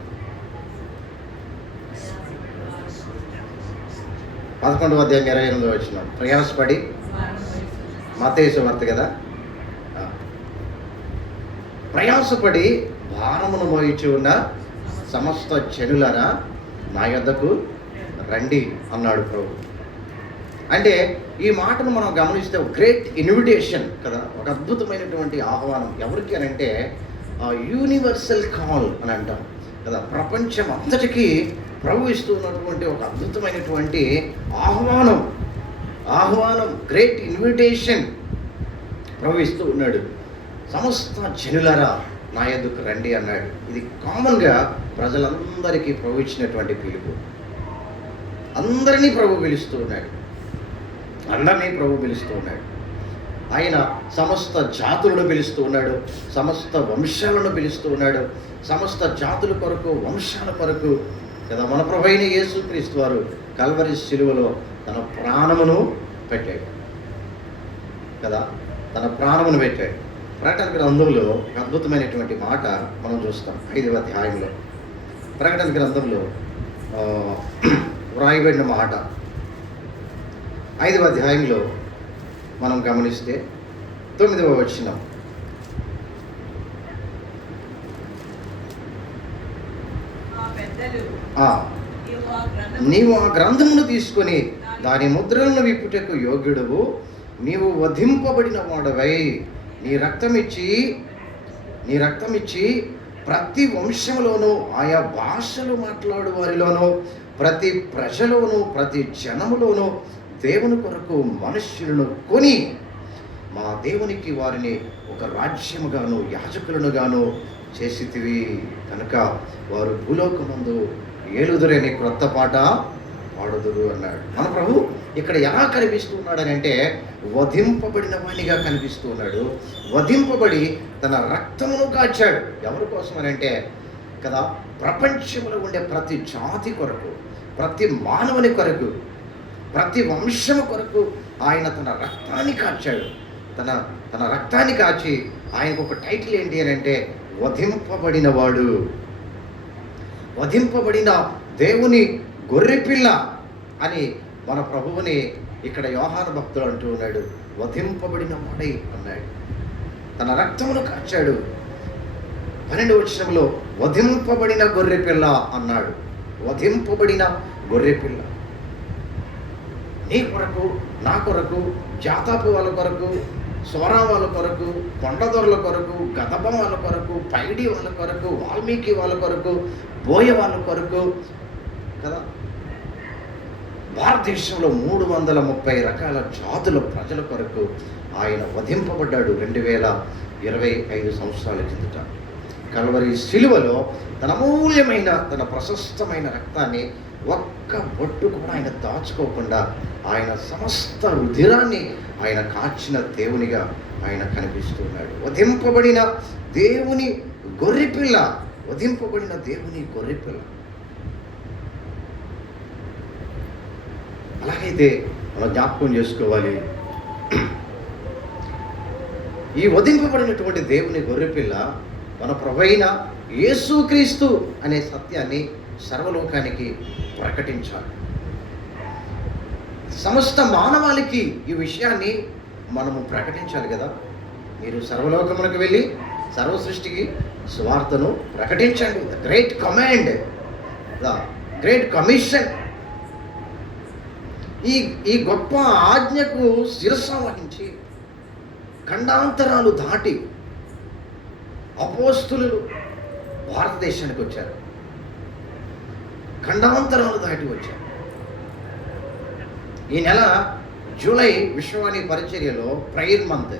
11వ అధ్యాయం 28వ వచనం. ప్రయాసపడి, మత్తయి సువార్త కదా, ప్రయాసపడి భారమును మోయిచి ఉన్న సమస్త జనులారా నా యొద్దకు రండి అన్నాడు ప్రభు. అంటే ఈ మాటను మనం గమనిస్తే గ్రేట్ ఇన్విటేషన్ కదా, ఒక అద్భుతమైనటువంటి ఆహ్వానం. ఎవరికి అని అంటే యూనివర్సల్ కాల్ అని అంటాం కదా. ప్రపంచం అంతటికీ ప్రభు ఇస్తున్నటువంటి ఒక అద్భుతమైనటువంటి ఆహ్వానం, గ్రేట్ ఇన్విటేషన్ ప్రభు ఇస్తూ ఉన్నాడు. సమస్త జనులారా నా యొద్దకు రండి అన్నాడు. ఇది కామన్గా ప్రజలందరికీ ప్రభు ఇచ్చినటువంటి పిలుపు. అందరినీ ప్రభు పిలుస్తూ ఉన్నాడు, అందరినీ ప్రభు పిలుస్తూ ఉన్నాడు. ఆయన సమస్త జాతులను పిలుస్తూ ఉన్నాడు, సమస్త వంశాలను పిలుస్తూ ఉన్నాడు. సమస్త జాతుల కొరకు, వంశాల కొరకు కదా మన ప్రభు అయిన యేసుక్రీస్తు వారు కల్వరి శిలువలో తన ప్రాణమును పెట్టాడు కదా, తన ప్రాణమును పెట్టాడు. ప్రకటన గ్రంథంలో ఒక అద్భుతమైనటువంటి మాట మనం చూస్తాం. 5వ అధ్యాయంలో ప్రకటన గ్రంథంలో వ్రాయబడిన మాట 5వ అధ్యాయంలో మనం గమనిస్తే 9వ వచనం, నీవు ఆ గ్రంథమును తీసుకొని దాని ముద్రలను విప్పుటకు యోగ్యుడవు, నీవు వధింపబడిన వాడవై నీ రక్తమిచ్చి ప్రతి వంశంలోనూ, ఆయా భాషలు మాట్లాడు వారిలోనూ, ప్రతి ప్రజలోనూ, ప్రతి జనములోనూ దేవుని కొరకు మనుష్యులను కొని మా దేవునికి వారిని ఒక రాజ్యముగాను యాజకులను గాను చేసితివి కనుక వారు భూలోకమందు ఏలుదురని క్రొత్త పాట పాడుదురు అన్నాడు. మన ప్రభు ఇక్కడ ఎలా కనిపిస్తూ ఉన్నాడని అంటే వధింపబడిన వాణిగా కనిపిస్తూ ఉన్నాడు. వధింపబడి తన రక్తమును కాచాడు. ఎవరి కోసం అని అంటే కదా, ప్రపంచంలో ఉండే ప్రతి జాతి కొరకు, ప్రతి మానవుని కొరకు, ప్రతి వంశము కొరకు ఆయన తన రక్తాన్ని కాచాడు. తన రక్తాన్ని కాచి ఆయనకు ఒక టైటిల్ ఏంటి అని అంటే వధింపబడినవాడు, వధింపబడిన దేవుని గొర్రెపిల్ల అని మన ప్రభువుని ఇక్కడ యోహాను భక్తుడు అంటూ ఉన్నాడు. వధింపబడిన వాడై అన్నాడు, తన రక్తమును కాచాడు. 12వ వచనంలో వధింపబడిన గొర్రెపిల్ల అన్నాడు. వధింపబడిన గొర్రెపిల్ల నీ కొరకు, నా కొరకు, జాతాపు వాళ్ళ కొరకు, సోరా వాళ్ళ కొరకు, కొండదొరల కొరకు, గదబ వాళ్ళ కొరకు, పైడి వాళ్ళ కొరకు, వాల్మీకి వాళ్ళ కొరకు, బోయ వాళ్ళ కొరకు కదా. భారతదేశంలో 330 రకాల జాతుల ప్రజల కొరకు ఆయన వధింపబడ్డాడు 2025 సంవత్సరాల కిందట. కల్వరి శిలువలో తన అమూల్యమైన, తన ప్రశస్తమైన రక్తాన్ని ఒక్క బొట్టు కూడా ఆయన దాచుకోకుండా ఆయన సమస్త రుధిరాన్ని ఆయన కాచిన దేవునిగా ఆయన కనిపిస్తున్నాడు. వధింపబడిన దేవుని గొర్రెపిల్ల, వధింపబడిన దేవుని గొర్రెపిల్ల. అలాగైతే మనం జ్ఞాపకం చేసుకోవాలి, ఈ వధింపబడినటువంటి దేవుని గొర్రెపిల్ల మన ప్రభువైన యేసుక్రీస్తు అనే సత్యాన్ని సర్వలోకానికి ప్రకటించాలి. సమస్త మానవాళికి ఈ విషయాన్ని మనము ప్రకటించాలి కదా. మీరు సర్వలోకమునకు వెళ్ళి సర్వ సృష్టికి సువార్తను ప్రకటించండి. The great command, the great commission. ఈ గొప్ప ఆజ్ఞకు శిరస్సు వహించి ఖండాంతరాలు దాటి అపోస్తులు భారతదేశానికి వచ్చారు. ఖండాంతరాలు దాటి వచ్చారు. ఈ నెల జూలై విశ్వవాణి పరిచర్యలో ప్రేయర్ మంత్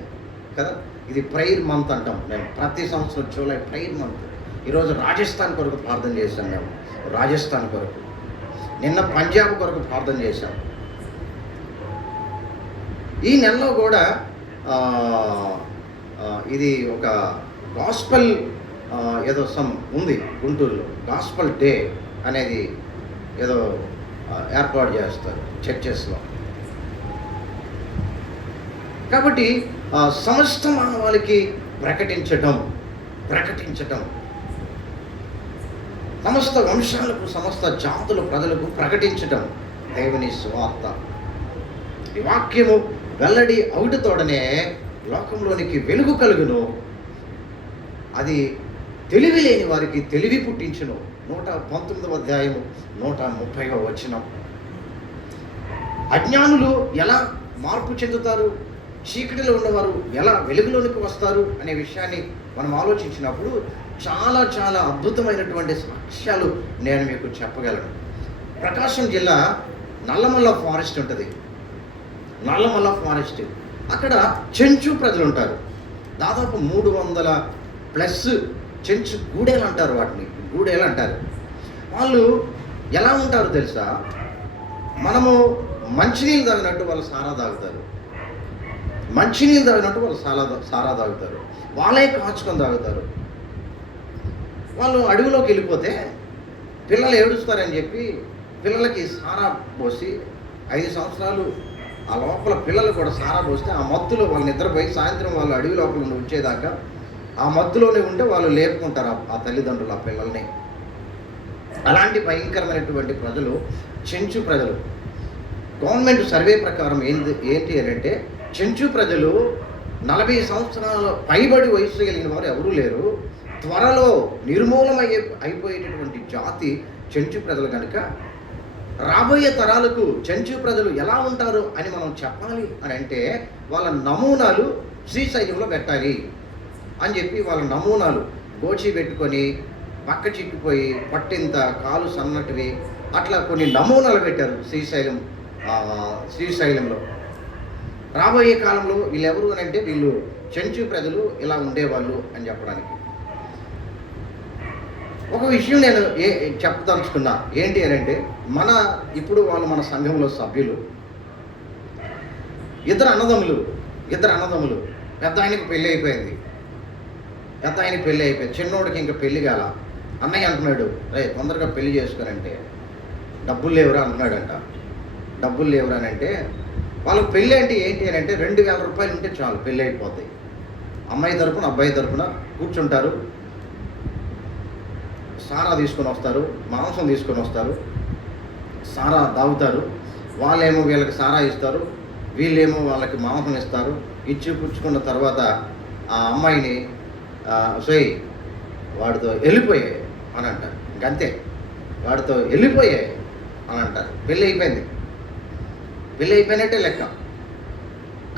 కదా. ఇది ప్రేయర్ మంత్ అంటాం మేము ప్రతి సంవత్సరం. July prayer month. ఈరోజు రాజస్థాన్ కొరకు ప్రార్థన చేశాం మేము. రాజస్థాన్ కొరకు, నిన్న పంజాబ్ కొరకు ప్రార్థన చేశాం. ఈ నెలలో కూడా ఇది ఒక గాస్పల్ ఏదో ఉంది గుంటూరులో. గాస్పల్ డే అనేది ఏదో ఏర్పాటు చేస్తారు చర్చెస్లో. కాబట్టి సమస్త మానవాళికి ప్రకటించటం, సమస్త వంశాలకు, సమస్త జాతుల ప్రజలకు ప్రకటించటం దేవుని సువార్త. ఈ వాక్యము వెల్లడి అవుటతోడనే లోకంలోనికి వెలుగు కలుగును. అది తెలివి లేని వారికి తెలివి పుట్టించును. 119వ అధ్యాయము 130వ వచనం. అజ్ఞానులు ఎలా మార్పు చెందుతారు, చీకటిలో ఉన్నవారు ఎలా వెలుగులోనికి వస్తారు అనే విషయాన్ని మనం ఆలోచించినప్పుడు చాలా చాలా అద్భుతమైనటువంటి సాక్ష్యాలు నేను మీకు చెప్పగలను. ప్రకాశం జిల్లా నల్లమల్ల ఫారెస్ట్ ఉంటుంది. నల్లమల్ల ఫారెస్ట్, అక్కడ చెంచు ప్రజలు ఉంటారు. దాదాపు 300+ చెంచు గూడేలు అంటారు, వాటిని గూడేలు అంటారు. వాళ్ళు ఎలా ఉంటారు తెలుసా? మనము మంచినీళ్ళు తాగినట్టు వాళ్ళు సారా తాగుతారు, మంచినీళ్ళు తాగినట్టు వాళ్ళు సారా తాగుతారు, వాళ్ళే కాచుకొని తాగుతారు. వాళ్ళు అడవిలోకి వెళ్ళిపోతే పిల్లలు ఏడుస్తారని చెప్పి పిల్లలకి సారా పోసి 5 సంవత్సరాలు ఆ లోపల పిల్లలు కూడా సారా పోస్తే ఆ మత్తులో వాళ్ళు నిద్రపోయి సాయంత్రం వాళ్ళు అడవి లోపల నుండి వచ్చేదాకా ఆ మత్తులోనే ఉంటే వాళ్ళు లేపుకుంటారు ఆ తల్లిదండ్రులు ఆ పిల్లల్ని. అలాంటి భయంకరమైనటువంటి ప్రజలు చెంచు ప్రజలు. గవర్నమెంట్ సర్వే ప్రకారం ఏంటి అని అంటే చెంచు ప్రజలు 40 సంవత్సరాల పైబడి వయసు కలిగిన వారు ఎవరూ లేరు. త్వరలో అయిపోయేటటువంటి జాతి చెంచు ప్రజలు. కనుక రాబోయే తరాలకు చెంచు ప్రజలు ఎలా ఉంటారు అని మనం చెప్పాలి అని అంటే వాళ్ళ నమూనాలు శ్రీశైలంలో పెట్టాలి అని చెప్పి వాళ్ళ నమూనాలు గోచి పెట్టుకొని పక్క చిక్కిపోయి పట్టింత కాలు సన్నటివి అట్లా కొన్ని నమూనాలు పెట్టారు శ్రీశైలంలో. రాబోయే కాలంలో వీళ్ళు ఎవరు అని అంటే వీళ్ళు చెంచు ప్రజలు ఇలా ఉండేవాళ్ళు అని చెప్పడానికి. ఒక విషయం నేను చెప్పదలుచుకున్నా ఏంటి అని అంటే ఇప్పుడు వాళ్ళు మన సంఘంలో సభ్యులు, ఇద్దరు అన్నదమ్ములు. పెద్ద ఆయనకి పెళ్ళి అయిపోయింది, చిన్నోడికి ఇంకా పెళ్ళి కాల. అన్నయ్య అంటున్నాడు, రే తొందరగా పెళ్లి చేసుకోనంటే డబ్బులు లేవురా అంటున్నాడంట. డబ్బులు లేవురా అని అంటే వాళ్ళకి పెళ్ళి అంటే ఏంటి అని అంటే 2,000 రూపాయలు ఉంటే చాలు, పెళ్ళి అయిపోతాయి. అమ్మాయి తరపున అబ్బాయి తరపున కూర్చుంటారు, సారా తీసుకొని వస్తారు, మాంసం తీసుకొని వస్తారు, సారా తాగుతారు. వాళ్ళేమో వీళ్ళకి సారా ఇస్తారు, వీళ్ళేమో వాళ్ళకి మాంసం ఇస్తారు. ఇచ్చి పుచ్చుకున్న తర్వాత ఆ అమ్మాయిని వాడితో వెళ్ళిపోయాయి అని అంటారు. ఇంకంతే, వాడితో వెళ్ళిపోయాయి అని అంటారు. పెళ్ళి అయిపోయినట్టే లెక్క.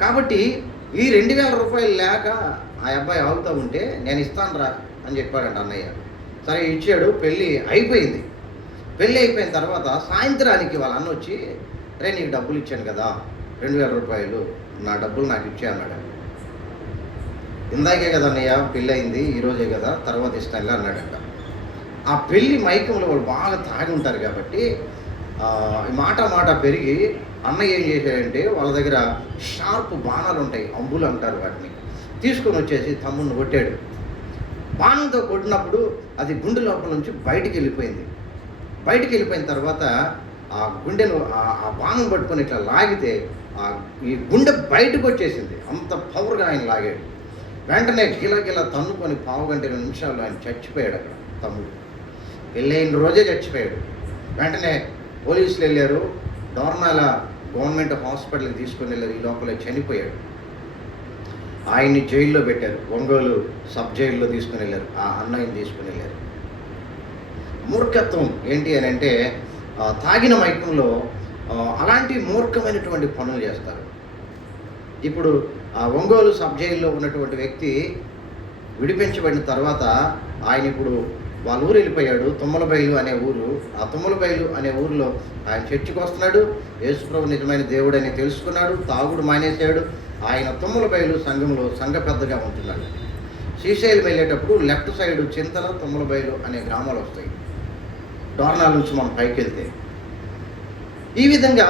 కాబట్టి ఈ 2,000 రూపాయలు లేక ఆ అబ్బాయి ఆగుతూ ఉంటే నేను ఇస్తాను రా అని చెప్పాడంట అన్నయ్య. సరే ఇచ్చాడు. పెళ్ళి అయిపోయిన తర్వాత సాయంత్రానికి వాళ్ళ అన్న వచ్చి, రే నీకు డబ్బులు ఇచ్చాను కదా 2,000 రూపాయలు, నా డబ్బులు నాకు ఇచ్చే అన్నాడు. ఇందాకే కదా అన్నయ్య పెళ్ళి అయింది, ఈరోజే కదా, తర్వాత ఇస్తానులే అన్నాడంట. ఆ పెళ్ళి మైకంలో వాళ్ళు బాగా తాగి ఉంటారు కాబట్టి మాట పెరిగి అన్నయ్య ఏం చేశాడంటే వాళ్ళ దగ్గర షార్ప్ బాణాలు ఉంటాయి, అంబులు అంటారు వాటిని, తీసుకొని వచ్చేసి తమ్ముడిని కొట్టాడు. బాణంతో కొట్టినప్పుడు అది గుండె లోపల నుంచి బయటికి వెళ్ళిపోయిన తర్వాత ఆ గుండెను ఆ బాణం పట్టుకొని ఇట్లా లాగితే ఈ గుండె బయటకు వచ్చేసింది. అంత పవర్గా ఆయన లాగాడు. వెంటనే గిలగిల తన్నుకొని 15 నిమిషాలు ఆయన చచ్చిపోయాడు. అక్కడ తమ్ముడు పెళ్ళైన రోజే చచ్చిపోయాడు. వెంటనే పోలీసులు వెళ్ళారు, డోర్నాల గవర్నమెంట్ హాస్పిటల్కి తీసుకొని వెళ్ళారు. ఈ లోపల చనిపోయాడు. ఆయన్ని జైల్లో పెట్టారు, ఒంగోలు సబ్ జైల్లో తీసుకుని వెళ్ళారు. ఆ అన్నయ్యని తీసుకుని వెళ్ళారు. మూర్ఖత్వం ఏంటి అని అంటే తాగిన మైకంలో అలాంటి మూర్ఖమైనటువంటి పనులు చేస్తారు. ఇప్పుడు ఆ ఒంగోలు సబ్ జైల్లో ఉన్నటువంటి వ్యక్తి విడిపించబడిన తర్వాత ఆయన ఇప్పుడు వాళ్ళ ఊరు వెళ్ళిపోయాడు, తుమ్మలబైలు అనే ఊరు. ఆ తుమ్మలబైలు అనే ఊరిలో ఆయన చర్చికి వస్తున్నాడు, యేసుప్రభు నిజమైన దేవుడని తెలుసుకున్నాడు, తాగుడు మానేశాడు. ఆయన తుమ్మలబైలు సంఘంలో సంఘ పెద్దగా ఉంటున్నాడు. శ్రీశైలం వెళ్ళేటప్పుడు లెఫ్ట్ సైడ్ చింతల తుమ్మలబైలు అనే గ్రామాలు వస్తాయి, డోర్నాల నుంచి మనం పైకి వెళ్తే. ఈ విధంగా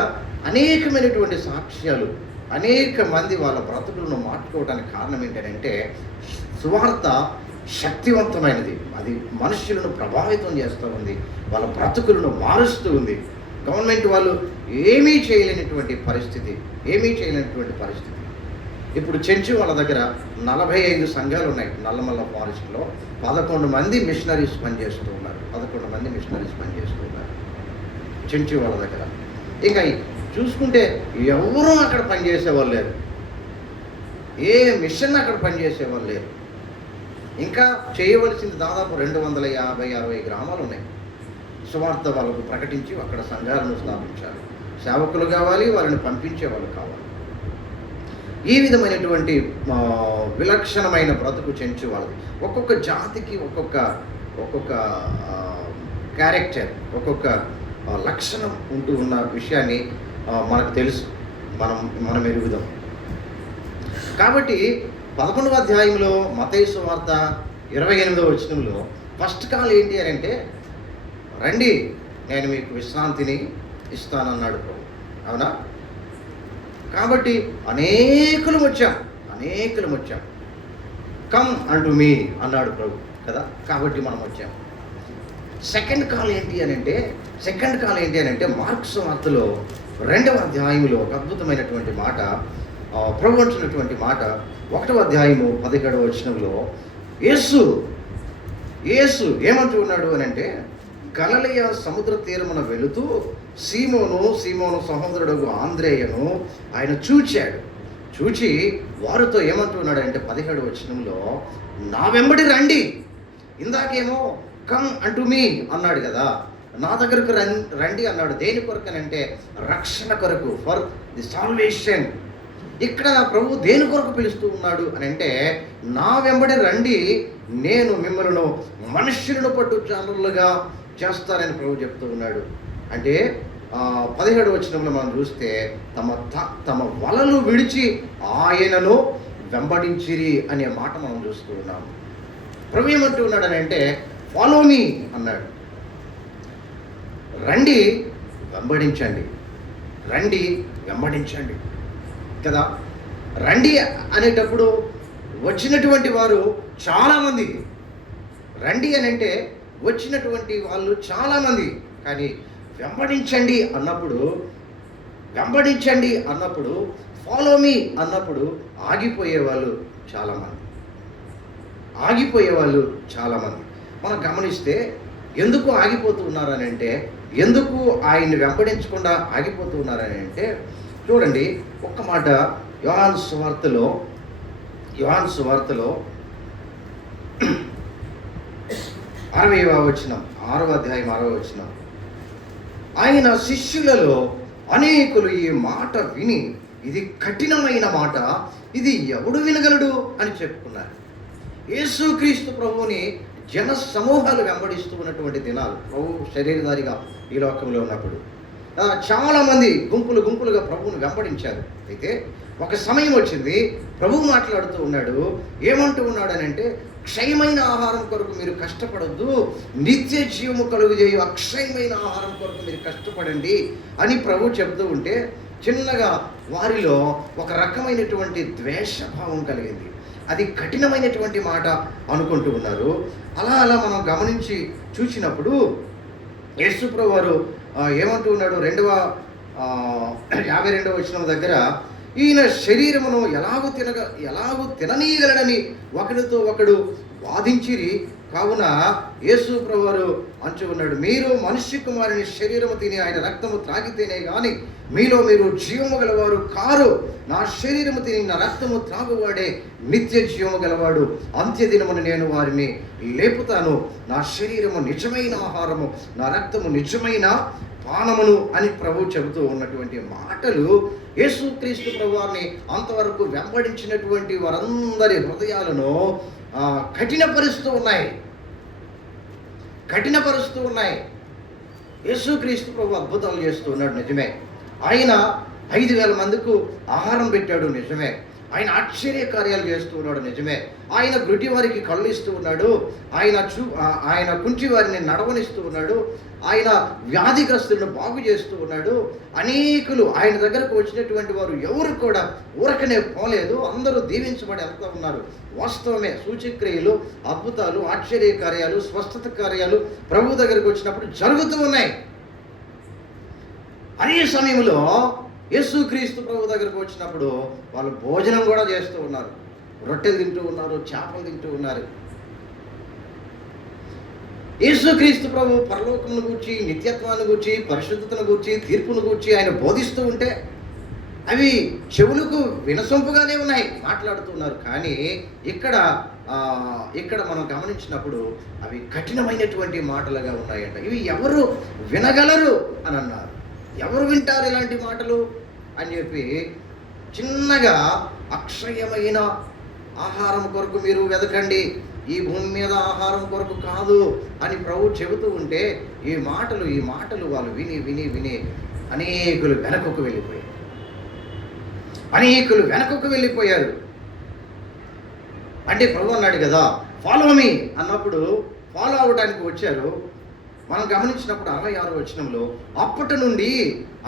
అనేకమైనటువంటి సాక్ష్యాలు, అనేక మంది వాళ్ళ బ్రతుకులను మార్చుకోవడానికి కారణం ఏంటంటే సువార్త శక్తివంతమైనది. అది మనుషులను ప్రభావితం చేస్తూ ఉంది, వాళ్ళ బ్రతుకులను మారుస్తూ ఉంది. గవర్నమెంట్ వాళ్ళు ఏమీ చేయలేనటువంటి పరిస్థితి. ఇప్పుడు చెంచు వాళ్ళ దగ్గర 45 సంఘాలు ఉన్నాయి. నల్లమల్ల ఫారెస్ట్లో 11 మంది మిషనరీస్ పనిచేస్తూ ఉన్నారు. చెంచు వాళ్ళ దగ్గర. ఇంకా చూసుకుంటే ఎవరూ అక్కడ పనిచేసేవాళ్ళు లేరు, ఏ మిషన్ అక్కడ పనిచేసేవాళ్ళు లేరు. ఇంకా చేయవలసింది దాదాపు 250-60 గ్రామాలు ఉన్నాయి. సువార్త వాళ్ళకు ప్రకటించి అక్కడ సంఘాలను స్థాపించాలి. సేవకులు కావాలి, వాళ్ళని పంపించే వాళ్ళు కావాలి. ఈ విధమైనటువంటి విలక్షణమైన బ్రతుకు చెంచు వాళ్ళది. ఒక్కొక్క జాతికి ఒక్కొక్క క్యారెక్టర్, ఒక్కొక్క లక్షణం ఉంటూ ఉన్న విషయాన్ని మనకు తెలుసు, మనం ఎరుగుదాం. కాబట్టి 11వ అధ్యాయంలో మత్తయి సువార్త 28వ వచనంలో ఫస్ట్ కాల్ ఏంటి అని అంటే, రండి నేను మీకు విశ్రాంతిని ఇస్తానన్నాడు ప్రభు. అవునా? కాబట్టి అనేకులు వచ్చాం. కమ్ అంటు మీ అన్నాడు ప్రభు కదా. కాబట్టి మనం వచ్చాం. సెకండ్ కాల్ ఏంటి అని అంటే మార్క్స్ వార్తలో 2వ అధ్యాయంలో ఒక అద్భుతమైనటువంటి మాట ప్రభు అంటున్నటువంటి మాట. 1వ అధ్యాయము 17వ వచనంలో యేసు ఏమంటూ ఉన్నాడు అని అంటే, గలిలయ సముద్ర తీరమున వెళుతూ సీమోను సహోదరుడు ఆంద్రేయను ఆయన చూచి వారితో ఏమంటూ ఉన్నాడు అంటే 17వ వచనంలో, నా వెంబడి రండి. ఇందాకేమో కమ్ అంటు మీ అన్నాడు కదా, నా దగ్గరకు రండి అన్నాడు. దేని కొరకనంటే రక్షణ కొరకు, ఫర్ ది సాల్వేషన్. ఇక్కడ ప్రభు దేని కొరకు పిలుస్తూ ఉన్నాడు అని అంటే, నా వెంబడి రండి, నేను మిమ్మల్ని మనుష్యులను పట్టు జానులుగా చేస్తానని ప్రభు చెప్తూ ఉన్నాడు. అంటే 17వ వచనంలో మనం చూస్తే తమ వలలు విడిచి ఆయనను వెంబడించిరి అనే మాట మనం చూస్తూ ఉన్నాం. ప్రభు ఏమంటూ ఉన్నాడు అని అంటే, ఫాలో మీ అన్నాడు. రండి వెంబడించండి కదా. రండి అనేటప్పుడు వచ్చినటువంటి వారు చాలామంది, రండి అని అంటే వచ్చినటువంటి వాళ్ళు చాలామంది. కానీ వెంబడించండి అన్నప్పుడు ఫాలో మీ అన్నప్పుడు ఆగిపోయేవాళ్ళు చాలామంది. మనం గమనిస్తే ఎందుకు ఆగిపోతూ ఉన్నారని అంటే, ఎందుకు ఆయన్ని వెంబడించకుండా ఆగిపోతూ ఉన్నారని అంటే, చూడండి ఒక్క మాట. యోహాను సువార్తలో 6వ వచనం, 6వ అధ్యాయం 6వ వచనం, ఆయన శిష్యులలో అనేకులు ఈ మాట విని, ఇది కఠినమైన మాట, ఇది ఎవడు వినగలడు అని చెప్పుకున్నారు. యేసుక్రీస్తు ప్రభువుని జన సమూహాలు వెంబడిస్తూ ఉన్నటువంటి దినాలు, ప్రభు శరీరధారిగా ఈ లోకంలో ఉన్నప్పుడు చాలామంది గుంపులుగా ప్రభువుని వెంబడించారు. అయితే ఒక సమయం వచ్చింది, ప్రభువు మాట్లాడుతూ ఉన్నాడు. ఏమంటూ ఉన్నాడు అని అంటే, క్షయమైన ఆహారం కొరకు మీరు కష్టపడొద్దు, నిత్య జీవము కలుగజేయు అక్షయమైన ఆహారం కొరకు మీరు కష్టపడండి అని ప్రభు చెబుతూ ఉంటే, చిన్నగా వారిలో ఒక రకమైనటువంటి ద్వేషభావం కలిగింది. అది కఠినమైనటువంటి మాట అనుకుంటూ ఉన్నారు. అలా మనం గమనించి చూసినప్పుడు యేసుప్రభు వారు ఏమంటూ ఉన్నాడు, 52వ వచనం దగ్గర, ఈయన శరీరమును ఎలాగూ తిననీయగలడని ఒకడితో ఒకడు వాదించిరి. కావున యేసుప్రభు వారు అంటూ ఉన్నాడు, మీరు మనుష్య కుమారుని శరీరము తిని ఆయన రక్తము త్రాగితేనే కానీ మీరు జీవము గలవారు కారు. నా శరీరము తిని నా రక్తము త్రాగువాడే నిత్య జీవము గలవాడు. అంత్యదినమును నేను వారిని లేపుతాను. నా శరీరము నిజమైన ఆహారము, నా రక్తము నిజమైన పానమును అని ప్రభు చెబుతూ ఉన్నటువంటి మాటలు యేసుక్రీస్తు ప్రభువారిని అంతవరకు వెంబడించినటువంటి వారందరి హృదయాలను కఠినపరుస్తూ ఉన్నాయి. యేసుక్రీస్తు ప్రభు అద్భుతాలు చేస్తూ ఉన్నాడు, నిజమే. ఆయన 5,000 మందికి ఆహారం పెట్టాడు, నిజమే. ఆయన ఆశ్చర్య కార్యాలు చేస్తూ ఉన్నాడు, నిజమే. ఆయన గుడ్డి వారికి కళ్ళు ఇస్తూ ఉన్నాడు. ఆయన కుంటి వారిని నడవనిస్తూ ఉన్నాడు. ఆయన వ్యాధిగ్రస్తులను బాగు చేస్తూ ఉన్నాడు. అనేకులు ఆయన దగ్గరకు వచ్చినటువంటి వారు ఎవరు కూడా ఊరకనే పోలేదు, అందరూ దీవించబడి వెళ్తూ ఉన్నారు. వాస్తవమే, సూచక్రియలు, అద్భుతాలు, ఆశ్చర్య కార్యాలు, స్వస్థత కార్యాలు ప్రభు దగ్గరకు వచ్చినప్పుడు జరుగుతూ ఉన్నాయి. అదే సమయంలో యేసుక్రీస్తు ప్రభు దగ్గరకు వచ్చినప్పుడు వాళ్ళు భోజనం కూడా చేస్తూ ఉన్నారు, రొట్టెలు తింటూ ఉన్నారు, చేపలు తింటూ ఉన్నారు. యేసుక్రీస్తు ప్రభు పరలోకమును గూర్చి, నిత్యత్వాన్ని గూర్చి, పరిశుద్ధతను గూర్చి, తీర్పును గూర్చి ఆయన బోధిస్తూ ఉంటే అవి చెవులకు వినసొంపుగానే ఉన్నాయి, మాట్లాడుతున్నారు. కానీ ఇక్కడ మనం గమనించినప్పుడు అవి కఠినమైనటువంటి మాటలుగా ఉన్నాయంట. ఇవి ఎవరు వినగలరు అని అన్నారు. ఎవరు వింటారు ఇలాంటి మాటలు అని చెప్పి చిన్నగా అక్షయమైన ఆహారం కొరకు మీరు వెతకండి, ఈ భూమి మీద ఆహారం కొరకు కాదు అని ప్రభు చెబుతూ ఉంటే ఈ మాటలు వాళ్ళు విని విని విని అనేకులు వెనకకు వెళ్ళిపోయారు. అంటే ప్రభు అన్నాడు కదా, ఫాలో మీ అన్నప్పుడు ఫాలో అవడానికి వచ్చారు. మనం గమనించినప్పుడు 66వ వచనంలో అప్పటి నుండి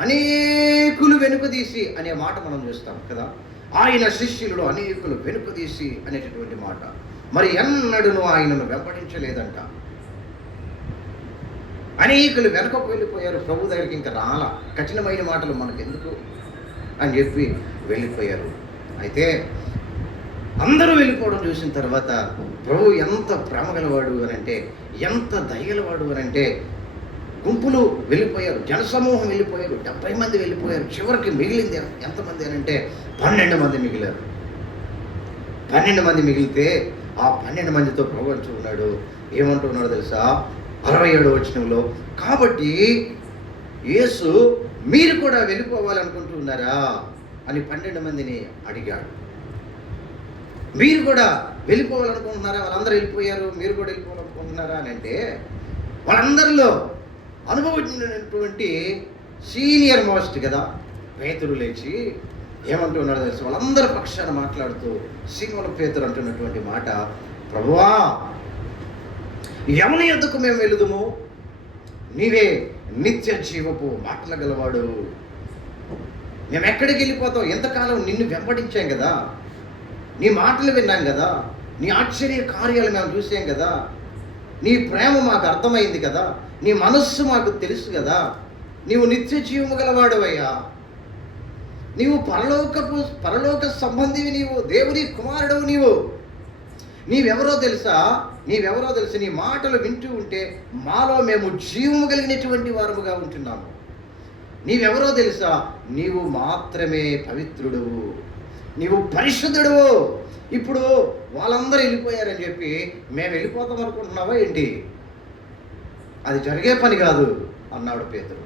అనేకులు వెనుకదీసి అనే మాట మనం చూస్తాం కదా. ఆయన శిష్యులు అనేకులు వెనుకదీసి అనేటటువంటి మాట. మరి ఎన్నడూ ఆయనను వెంబడించలేదంట. అనేకులు వెనకకు వెళ్ళిపోయారు, ప్రభు దగ్గరికి ఇంకా రాల, కఠినమైన మాటలు మనకెందుకు అని చెప్పి వెళ్ళిపోయారు. అయితే అందరూ వెళ్ళిపోవడం చూసిన తర్వాత ప్రభు ఎంత ప్రేమ గలవాడు అని అంటే, ఎంత దయగలవాడు అని అంటే, గుంపులు వెళ్ళిపోయారు, జనసమూహం వెళ్ళిపోయారు, 70 మంది వెళ్ళిపోయారు. చివరికి మిగిలింది ఎంతమంది అని అంటే 12 మంది మిగిలారు. 12 మంది మిగిలితే ఆ 12 మందితో ప్రభు అంటున్నాడు, ఏమంటున్నాడు తెలుసా? 67వ వచనంలో, కాబట్టి యేసు మీరు కూడా వెళ్ళిపోవాలనుకుంటున్నారా అని 12 మందిని అడిగాడు. మీరు కూడా వెళ్ళిపోవాలనుకుంటున్నారా? వాళ్ళందరూ వెళ్ళిపోయారు, మీరు కూడా వెళ్ళిపోవాలనుకుంటున్నారా అని అంటే, వాళ్ళందరిలో అనుభవించినటువంటి సీనియర్ మోస్ట్ కదా పేతురు లేచి ఏమంటున్నాడు తెలుసు? వాళ్ళందరి పక్షాన మాట్లాడుతూ సీమోను పేతురు అంటున్నటువంటి మాట, ప్రభువా, ఎవని యొద్దకు మేము వెళుదుము? నీవే నిత్య జీవపు మాటలు గలవాడు. మేము ఎక్కడికి వెళ్ళిపోతాం? ఎంతకాలం నిన్ను వెంబడించాం కదా, నీ మాటలు విన్నాం కదా, నీ ఆశ్చర్య కార్యాలు మేము చూసాం కదా, నీ ప్రేమ మాకు అర్థమైంది కదా, నీ మనస్సు మాకు తెలుసు కదా, నీవు నిత్య జీవము గలవాడువయ్యా, నీవు పరలోక సంబంధివి, నీవు దేవుని కుమారుడవు, నీవెవరో తెలుసా? నీ మాటలు వింటూ ఉంటే మాలో మేము జీవము కలిగినటువంటి వారముగా ఉంటున్నాము. నీవెవరో తెలుసా? నీవు మాత్రమే పవిత్రుడువు, నీవు పరిశుద్ధుడు. ఇప్పుడు వాళ్ళందరూ వెళ్ళిపోయారని చెప్పి మేము వెళ్ళిపోతాం అనుకుంటున్నావా ఏంటి? అది జరిగే పని కాదు అన్నాడు పేతురు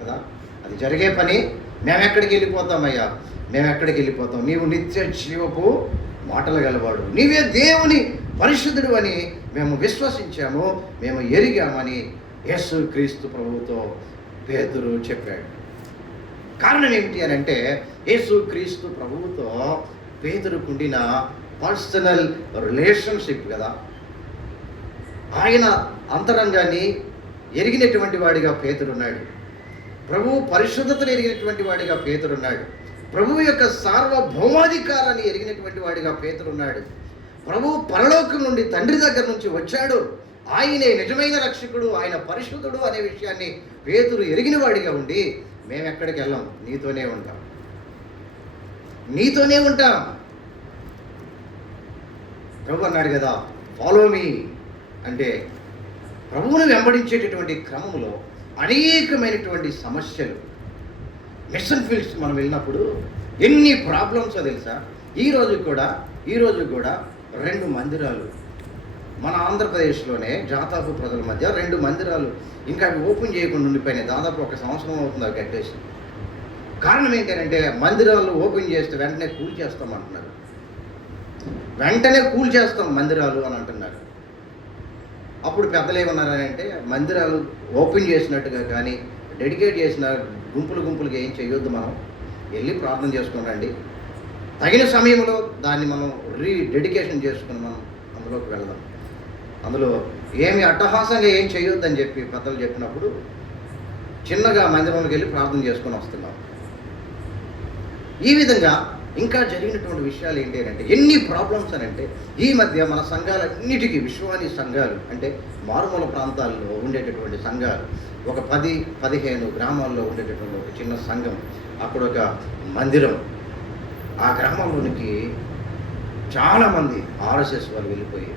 కదా. అది జరిగే పని. మేము ఎక్కడికి వెళ్ళిపోతామయ్యా? మేము ఎక్కడికి వెళ్ళిపోతాం? నీవు నిత్య జీవపు మాటలు గలవాడు, నీవే దేవుని పరిశుద్ధుడు అని మేము విశ్వసించాము, మేము ఎరిగామని యేసు క్రీస్తు ప్రభువుతో పేతురు చెప్పాడు. కారణం ఏమిటి అని అంటే, యేసు క్రీస్తు ప్రభువుతో పేతురుకుండిన పర్సనల్ రిలేషన్షిప్ కదా. ఆయన అంతరంగాన్ని ఎరిగినటువంటి వాడిగా పేతురున్నాడు. ప్రభువు పరిశుద్ధతను ఎరిగినటువంటి వాడిగా పేతురున్నాడు. ప్రభువు యొక్క సార్వభౌమాధికారాన్ని ఎరిగినటువంటి వాడిగా పేతురున్నాడు. ప్రభువు పరలోకం నుండి తండ్రి దగ్గర నుంచి వచ్చాడు, ఆయనే నిజమైన రక్షకుడు, ఆయన పరిశుద్ధుడు అనే విషయాన్ని పేతురు ఎరిగిన వాడిగా ఉండి, మేము ఎక్కడికి వెళ్ళాం, నీతోనే ఉంటాం. ప్రభు అన్నాడు కదా, ఫాలో మీ అంటే ప్రభువును వెంబడించేటటువంటి క్రమంలో అనేకమైనటువంటి సమస్యలు. మిషన్ ఫీల్డ్స్ మనం వెళ్ళినప్పుడు ఎన్ని ప్రాబ్లమ్స్ తెలుసా? ఈరోజు కూడా 2 మందిరాలు మన ఆంధ్రప్రదేశ్లోనే జాతాపు ప్రజల మధ్య 2 మందిరాలు ఇంకా అవి ఓపెన్ చేయకుండా ఉండిపోయినాయి. దాదాపు 1 సంవత్సరం అవుతుంది అవి కట్టేసి. కారణం ఏంటంటే, మందిరాలు ఓపెన్ చేస్తే వెంటనే కూల్చేస్తామంటున్నారు. వెంటనే కూల్చేస్తాం మందిరాలు అని అంటున్నారు. అప్పుడు పెద్దలు ఏమన్నారని అంటే, మందిరాలు ఓపెన్ చేసినట్టుగా కానీ డెడికేట్ చేసిన గుంపులుగా ఏం చేయొద్దు, మనం వెళ్ళి ప్రార్థన చేసుకుని తగిన సమయంలో దాన్ని మనం డెడికేషన్ చేసుకుని మనం అందులోకి వెళదాం. అందులో ఏమి అట్టహాసంగా ఏం చేయొద్దని చెప్పి పెద్దలు చెప్పినప్పుడు చిన్నగా మందిరంలోకి వెళ్ళి ప్రార్థన చేసుకొని వస్తున్నాం. ఈ విధంగా ఇంకా జరిగినటువంటి విషయాలు ఏంటి అంటే, ఎన్ని ప్రాబ్లమ్స్ అని అంటే, ఈ మధ్య మన సంఘాలన్నిటికీ, విశ్వాని సంఘాలు అంటే మారుమూల ప్రాంతాల్లో ఉండేటటువంటి సంఘాలు, ఒక 10-15 గ్రామాల్లో ఉండేటటువంటి ఒక చిన్న సంఘం, అక్కడ ఒక మందిరం, ఆ గ్రామంలోనికి చాలామంది ఆర్ఎస్ఎస్ వాళ్ళు వెళ్ళిపోయి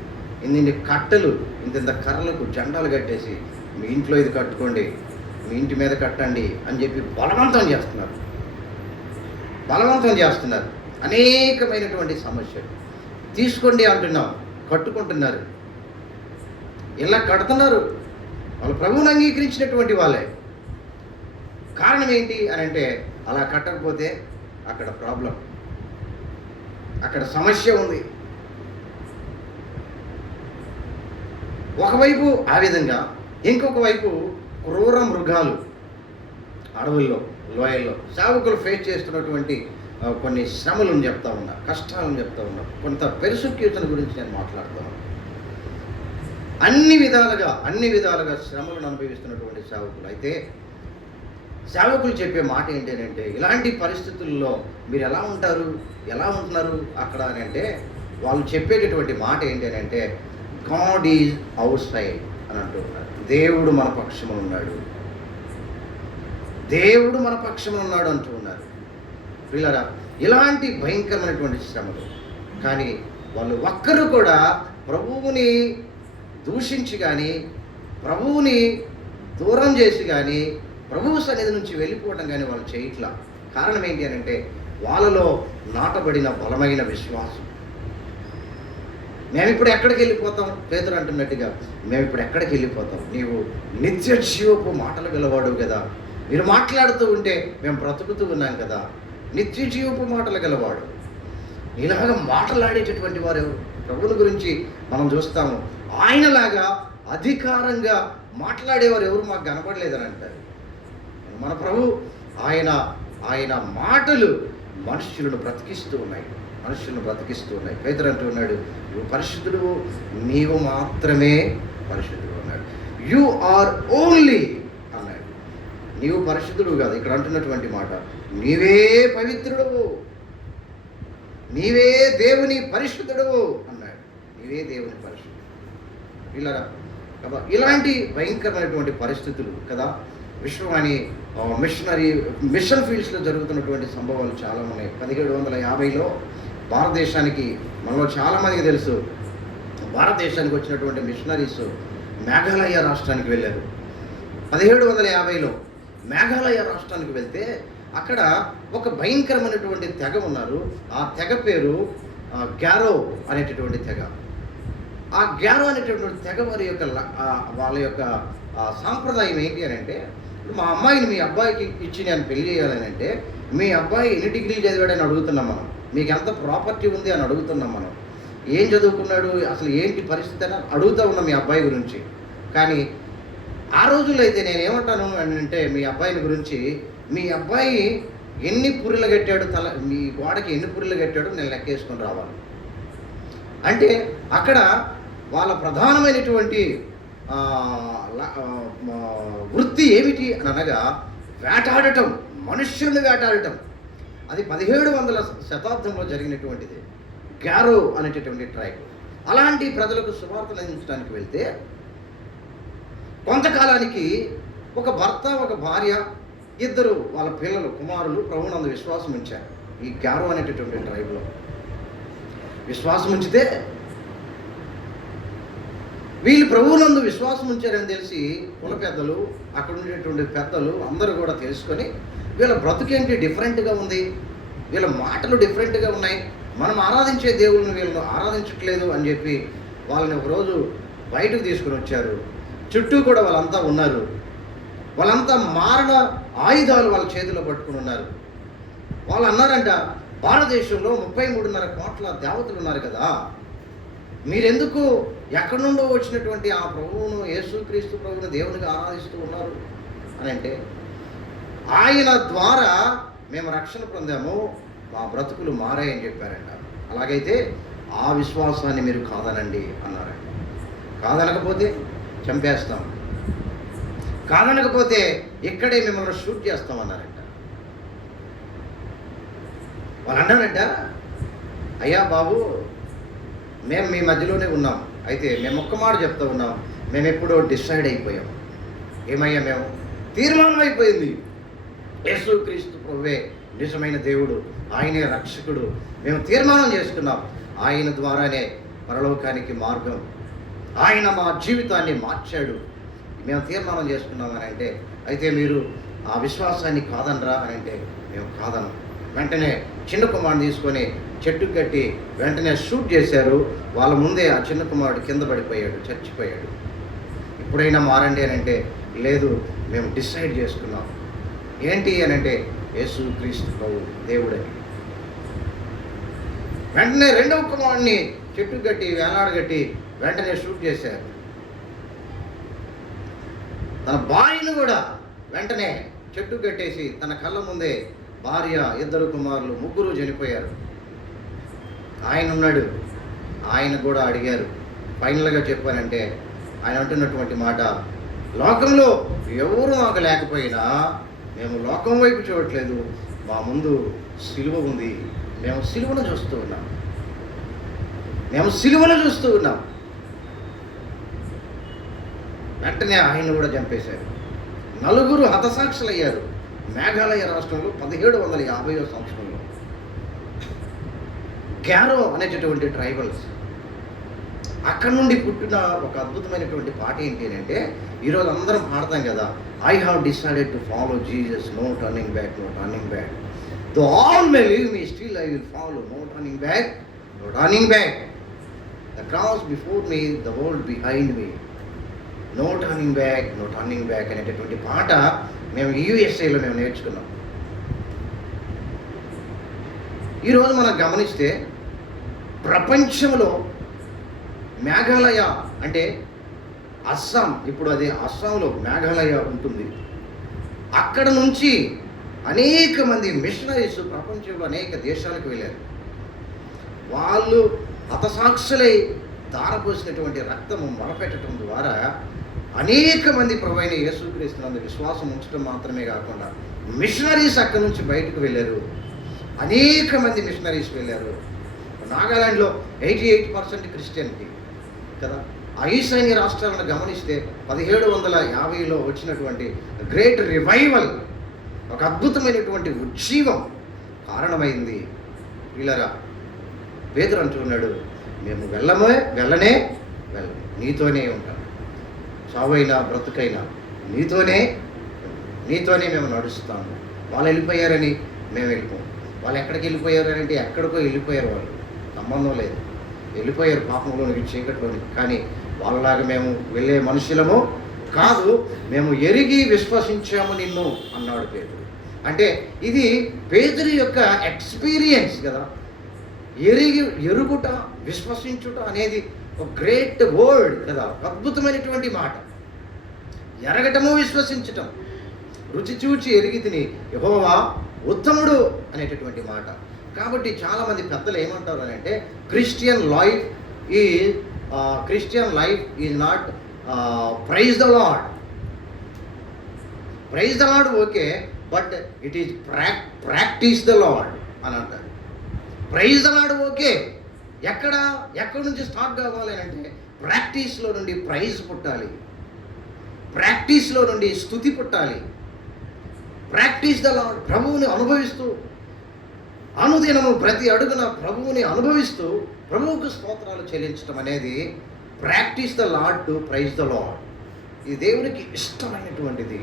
ఇన్ని కట్టలు, ఇంత కర్రలకు జెండాలు కట్టేసి, మీ ఇంట్లో ఇది కట్టుకోండి, మీ ఇంటి మీద కట్టండి అని చెప్పి బలవంతం చేస్తున్నారు. అనేకమైనటువంటి సమస్యలు. తీసుకోండి అంటున్నాం, కట్టుకుంటున్నారు, ఇలా కడుతున్నారు. వాళ్ళు ప్రభువుని అంగీకరించినటువంటి వాళ్ళే. కారణం ఏంటి అని అంటే, అలా కట్టకపోతే అక్కడ ప్రాబ్లం. అక్కడ సమస్య ఉంది. ఒకవైపు ఆ విధంగా, ఇంకొక వైపు క్రూర మృగాలు అడవుల్లో, లోయల్లో సేవకులు ఫేస్ చేస్తున్నటువంటి కొన్ని శ్రమలను చెప్తా ఉన్నా, కష్టాలను చెప్తా ఉన్నా, కొంత పెర్సిక్యూషన్ గురించి నేను మాట్లాడుతున్నాను. అన్ని విధాలుగా శ్రమలను అనుభవిస్తున్నటువంటి సేవకులు. అయితే సేవకులు చెప్పే మాట ఏంటంటే, ఇలాంటి పరిస్థితుల్లో మీరు ఎలా ఉంటున్నారు అక్కడ అని అంటే, వాళ్ళు చెప్పేటటువంటి మాట ఏంటంటే, గాడ్ ఈజ్ అవుట్ సైడ్ అని అంటూ ఉన్నారు. దేవుడు మన పక్షమున ఉన్నాడు, దేవుడు మన పక్షమున ఉన్నాడు అంటూ ఉన్నారు. పిల్లరా, ఇలాంటి భయంకరమైనటువంటి శ్రమలు, కానీ వాళ్ళు ఒక్కరు కూడా ప్రభువుని దూషించి కానీ, ప్రభువుని దూరం చేసి కానీ, ప్రభువు సన్నిధి నుంచి వెళ్ళిపోవడం కానీ వాళ్ళు చేయట్లా. కారణం ఏంటి అని అంటే, వాళ్ళలో నాటబడిన బలమైన విశ్వాసం. మేమిప్పుడు ఎక్కడికి వెళ్ళిపోతాం? పేతురు అంటున్నట్టుగా, మేమిప్పుడు ఎక్కడికి వెళ్ళిపోతాం? నీవు నిత్య జీవపు మాటలు గలవాడు కదా, మీరు మాట్లాడుతూ ఉంటే మేము బ్రతుకుతూ ఉన్నాం కదా, నిత్య జీవపు మాటలు గలవాడు. ఇలాగ మాట్లాడేటటువంటి వారు ఎవరు? ప్రభువుని గురించి మనం చూస్తాము, ఆయనలాగా అధికారంగా మాట్లాడేవారు ఎవరు మాకు కనపడలేదని అంటారు. మన ప్రభు ఆయన మాటలు మనుషులను బ్రతికిస్తూ ఉన్నాయి. పేతురు అంటూ ఉన్నాడు, నువ్వు పరిశుద్ధుడు, నీవు మాత్రమే పరిశుద్ధుడు అన్నాడు. యు ఆర్ ఓన్లీ అన్నాడు. నీవు పరిశుద్ధుడు కాదు, ఇక్కడ అంటున్నటువంటి మాట, నీవే పవిత్రుడవు, నీవే దేవుని పరిశుద్ధుడవు అన్నాడు. నీవే దేవుని పరిశుద్ధుడు. ఇలా కదా, ఇలాంటి భయంకరమైనటువంటి పరిస్థితులు కదా, విశ్వవాణి మిషన్ ఫీల్డ్స్లో జరుగుతున్నటువంటి సంభవాలు చాలా ఉన్నాయి. 1750లో భారతదేశానికి, మనలో చాలామందికి తెలుసు, భారతదేశానికి వచ్చినటువంటి మిషనరీస్ మేఘాలయ రాష్ట్రానికి వెళ్ళారు. 1750లో మేఘాలయ రాష్ట్రానికి వెళ్తే అక్కడ ఒక భయంకరమైనటువంటి తెగ ఉన్నారు. ఆ తెగ పేరు గ్యారో అనేటటువంటి తెగ. ఆ గ్యారో అనేటటువంటి తెగ వాళ్ళ యొక్క సాంప్రదాయం ఏంటి అని అంటే, మా అమ్మాయిని మీ అబ్బాయికి ఇచ్చి నేను పెళ్లి చేయాలని అంటే, మీ అబ్బాయి ఎన్ని డిగ్రీలు చదివాడని అడుగుతున్నాం మనం, మీకు ఎంత ప్రాపర్టీ ఉంది అని అడుగుతున్నాం మనం, ఏం చదువుకున్నాడు, అసలు ఏంటి పరిస్థితి అని అడుగుతూ ఉన్నాం మీ అబ్బాయి గురించి. కానీ ఆ రోజుల్లో అయితే నేనేమంటాను అని అంటే, మీ అబ్బాయిని గురించి, మీ అబ్బాయి ఎన్ని పుర్రెలు కట్టాడు, మీ గోడకి ఎన్ని పుర్రెలు కట్టాడో నేను లెక్కేసుకొని రావాలి. అంటే అక్కడ వాళ్ళ ప్రధానమైనటువంటి వృత్తి ఏమిటి అని అనగా వేటాడటం, మనుష్యుల్ని వేటాడటం. అది 1700వ శతాబ్దంలో జరిగినటువంటిది. గ్యారో అనేటటువంటి ట్రైబ్. అలాంటి ప్రజలకు సువార్తలు అందించడానికి వెళ్తే కొంతకాలానికి ఒక భర్త, ఒక భార్య, ఇద్దరు వాళ్ళ పిల్లలు, కుమారులు ప్రభువునందు విశ్వాసం ఉంచారు. ఈ గ్యారో అనేటటువంటి ట్రైబ్లో విశ్వాసం ఉంచితే, వీళ్ళు ప్రభువునందు విశ్వాసం ఉంచారని తెలిసి కుల పెద్దలు, అక్కడ ఉండేటువంటి పెద్దలు అందరూ కూడా తెలుసుకొని, వీళ్ళ బ్రతుకేంటి డిఫరెంట్గా ఉంది, వీళ్ళ మాటలు డిఫరెంట్గా ఉన్నాయి, మనం ఆరాధించే దేవుళ్ళని వీళ్ళని ఆరాధించట్లేదు అని చెప్పి వాళ్ళని ఒకరోజు బయటకు తీసుకుని వచ్చారు. చుట్టూ కూడా వాళ్ళంతా ఉన్నారు. వాళ్ళంతా మారణ ఆయుధాలు వాళ్ళ చేతిలో పట్టుకుని ఉన్నారు. వాళ్ళు అన్నారంట, భారతదేశంలో 33.5 కోట్ల దేవతలు ఉన్నారు కదా, మీరెందుకు ఎక్కడి నుండో వచ్చినటువంటి ఆ ప్రభువును, యేసుక్రీస్తు ప్రభువును దేవునికి ఆరాధిస్తూ ఉన్నారు అని అంటే, ఆయన ద్వారా మేము రక్షణ పొందాము, మా బ్రతుకులు మారాయని చెప్పారంట. అలాగైతే ఆ విశ్వాసాన్ని మీరు కాదనండి అన్నారంట. కాదనకపోతే చంపేస్తాం, కాదనకపోతే ఇక్కడే మిమ్మల్ని షూట్ చేస్తామన్నారంట. వాళ్ళు అన్నారంట, అయ్యా బాబు, మేము మీ మధ్యలోనే ఉన్నాం, అయితే మేము ఒక్క మాట చెప్తా ఉన్నాం, మేము ఎప్పుడో డిసైడ్ అయిపోయాం. ఏమయ్యా, మేము తీర్మానం అయిపోయింది, యేసుక్రీస్తు ప్రభువే నిజమైన దేవుడు, ఆయనే రక్షకుడు, మేము తీర్మానం చేసుకున్నాం, ఆయన ద్వారానే పరలోకానికి మార్గం, ఆయన మా జీవితాన్ని మార్చాడు, మేము తీర్మానం చేసుకున్నామని అంటే, అయితే మీరు ఆ విశ్వాసాన్ని కాదనరా అని అంటే, మేము కాదనం. వెంటనే చిన్న కుమారుని తీసుకొని చెట్టు కట్టి వెంటనే షూట్ చేశారు. వాళ్ళ ముందే ఆ చిన్న కుమారుడు కింద పడిపోయాడు, చచ్చిపోయాడు. ఇప్పుడైనా మారండి అని అంటే, లేదు మేము డిసైడ్ చేసుకున్నాం. ఏంటి అని అంటే, యేసుక్రీస్తు ప్రభు దేవుడని. వెంటనే రెండవ కుమారుడిని చెట్టు కట్టి వేలాడగట్టి వెంటనే షూట్ చేశారు. తన భార్యను కూడా వెంటనే చెట్టు కట్టేసి తన కళ్ళ ముందే భార్య, 2 కుమారులు, 3 చనిపోయారు. ఆయన ఉన్నాడు, ఆయన కూడా అడిగారు. ఫైనల్గా చెప్పానంటే ఆయన అంటున్నటువంటి మాట, లోకంలో ఎవరు నాకు లేకపోయినా మేము లోకం వైపు చూడట్లేదు, మా ముందు సిలువ ఉంది, మేము సిలువను చూస్తూ ఉన్నాం, మేము సిలువను చూస్తూ ఉన్నాం. వెంటనే ఆయన కూడా చంపేశారు. 4 హతసాక్షులయ్యారు మేఘాలయ రాష్ట్రంలో 1750వ సంవత్సరంలో. గ్యారో అనేటటువంటి ట్రైబల్స్, అక్కడ నుండి పుట్టిన ఒక అద్భుతమైనటువంటి పాట ఏంటి అంటే, ఈరోజు అందరం పాడతాం కదా, I have decided to follow Jesus, no turning back, no turning back. Though all may leave me, still I will follow, no turning back, no turning back. The cross before me, the world behind me, no turning back, no turning back అనేటటువంటి పాట మేము యూఎస్ఏలో మేము నేర్చుకున్నాం. ఈరోజు మనం గమనిస్తే ప్రపంచంలో మేఘాలయ అంటే అస్సాం, ఇప్పుడు అది అస్సాంలో మేఘాలయ ఉంటుంది. అక్కడ నుంచి అనేక మంది మిషనరీస్ ప్రపంచంలో అనేక దేశాలకు వెళ్ళారు. వాళ్ళు హతసాక్షులై ధారపోసినటువంటి రక్తము మొరపెట్టడం ద్వారా అనేక మంది ప్రభువైన యేసుక్రీస్తునందు విశ్వాసం ఉంచడం మాత్రమే కాకుండా మిషనరీస్ అక్కడి నుంచి బయటకు వెళ్ళారు. అనేక మంది మిషనరీస్ వెళ్ళారు. నాగాలాండ్లో 88% క్రిస్టియన్కి కదా. ఈశాన్య రాష్ట్రాలను గమనిస్తే 1750లో వచ్చినటువంటి గ్రేట్ రివైవల్, ఒక అద్భుతమైనటువంటి ఉజ్జీవం కారణమైంది. వీళ్ళరా పేతురు అంటున్నాడు, మేము వెళ్ళనే నీతోనే ఉంటాం, చావైనా బ్రతుకైనా నీతోనే మేము నడుస్తాము. వాళ్ళు వెళ్ళిపోయారని మేము వెళ్ళిపోం. వాళ్ళు ఎక్కడికి వెళ్ళిపోయారు అంటే ఎక్కడికో వెళ్ళిపోయారు, వాళ్ళు సంబంధం లేదు, వెళ్ళిపోయారు పాపంలోనికి, చీకట్లోనికి. కానీ వాళ్ళలాగా మేము వెళ్ళే మనుషులము కాదు, మేము ఎరిగి విశ్వసించాము నిన్ను అన్నాడు పేతురు. అంటే ఇది పేతురు యొక్క ఎక్స్పీరియన్స్ కదా. ఎరుగుట, విశ్వసించుట అనేది ఒక గ్రేట్ వర్డ్ కదా, అద్భుతమైనటువంటి మాట. ఎరగటము, విశ్వసించటం, రుచి చూచి ఎరిగి తిని యెహోవా ఉత్తముడు అనేటటువంటి మాట. కాబట్టి చాలామంది పెద్దలు ఏమంటారు అని అంటే, Christian life is not praise the lord. Praise the lord okay, but it is practice the lord అని అంటారు. ప్రైజ్ ద లార్డ్ ఓకే, ఎక్కడి నుంచి స్టార్ట్ కావాలి అంటే ప్రాక్టీస్లో నుండి ప్రైజ్ పుట్టాలి, ప్రాక్టీస్లో నుండి స్తుతి పుట్టాలి. ప్రాక్టీస్ ద లార్డ్, ప్రభువుని అనుభవిస్తూ అనుదినము ప్రతి అడుగున ప్రభువుని అనుభవిస్తూ ప్రభువుకు స్తోత్రాలు చెల్లించడం అనేది practice the lord to praise the lord. ఇది దేవునికి ఇష్టమైనటువంటిది.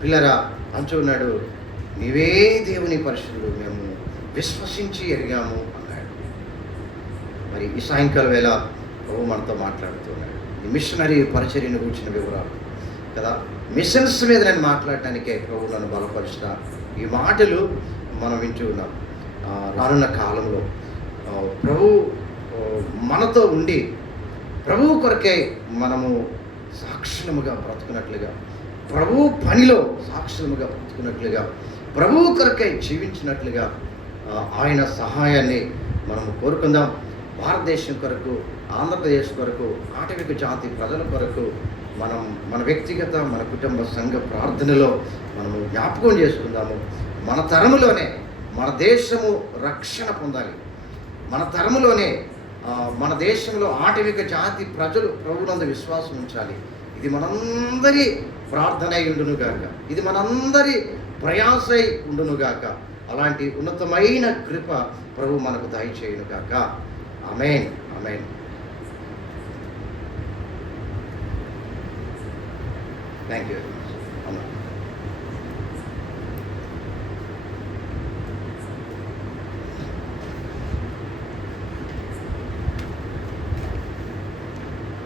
పిల్లరా అంటున్నాడు, నీవే దేవుని పరిశుద్ధుడు, మేము విశ్వసించి ఎరిగాము అన్నాడు. మరి ఈ సాయంకాల వేళ ప్రభు మనతో మాట్లాడుతున్నాడు. ఈ మిషనరీ పరిచర్యను గురించిన వివరాలు కదా, మిషన్స్ మీద నేను మాట్లాడటానికే ప్రభు నన్ను బలపరుస్తా. ఈ మాటలు మనం వింటూ ఉన్నాం. రానున్న కాలంలో ప్రభు మనతో ఉండి ప్రభు కొరకే మనము సాక్షులముగా బ్రతుకున్నట్లుగా, ప్రభు పనిలో సాక్షులముగా బ్రతుకున్నట్లుగా, ప్రభు కొరకై జీవించినట్లుగా ఆయన సహాయాన్ని మనము కోరుకుందాం. భారతదేశం కొరకు, ఆంధ్రప్రదేశ్ కొరకు, ఆటవిక జాతి ప్రజల కొరకు మనం మన వ్యక్తిగత, మన కుటుంబ సంఘ ప్రార్థనలో మనము జ్ఞాపకం చేసుకుందాము. మన తరములోనే మన దేశము రక్షణ పొందాలి. మన తరములోనే మన దేశంలో ఆటవిక జాతి ప్రజలు ప్రభువునందు విశ్వాసం ఉంచాలి. ఇది మనందరి ప్రార్థన అయి ఉండునుగాక, ఇది మనందరి ప్రయాసై ఉండునుగాక. అలాంటి ఉన్నతమైన కృప ప్రభు మనకు దయచేయునుగాక. Amen, amen. Thank you very much.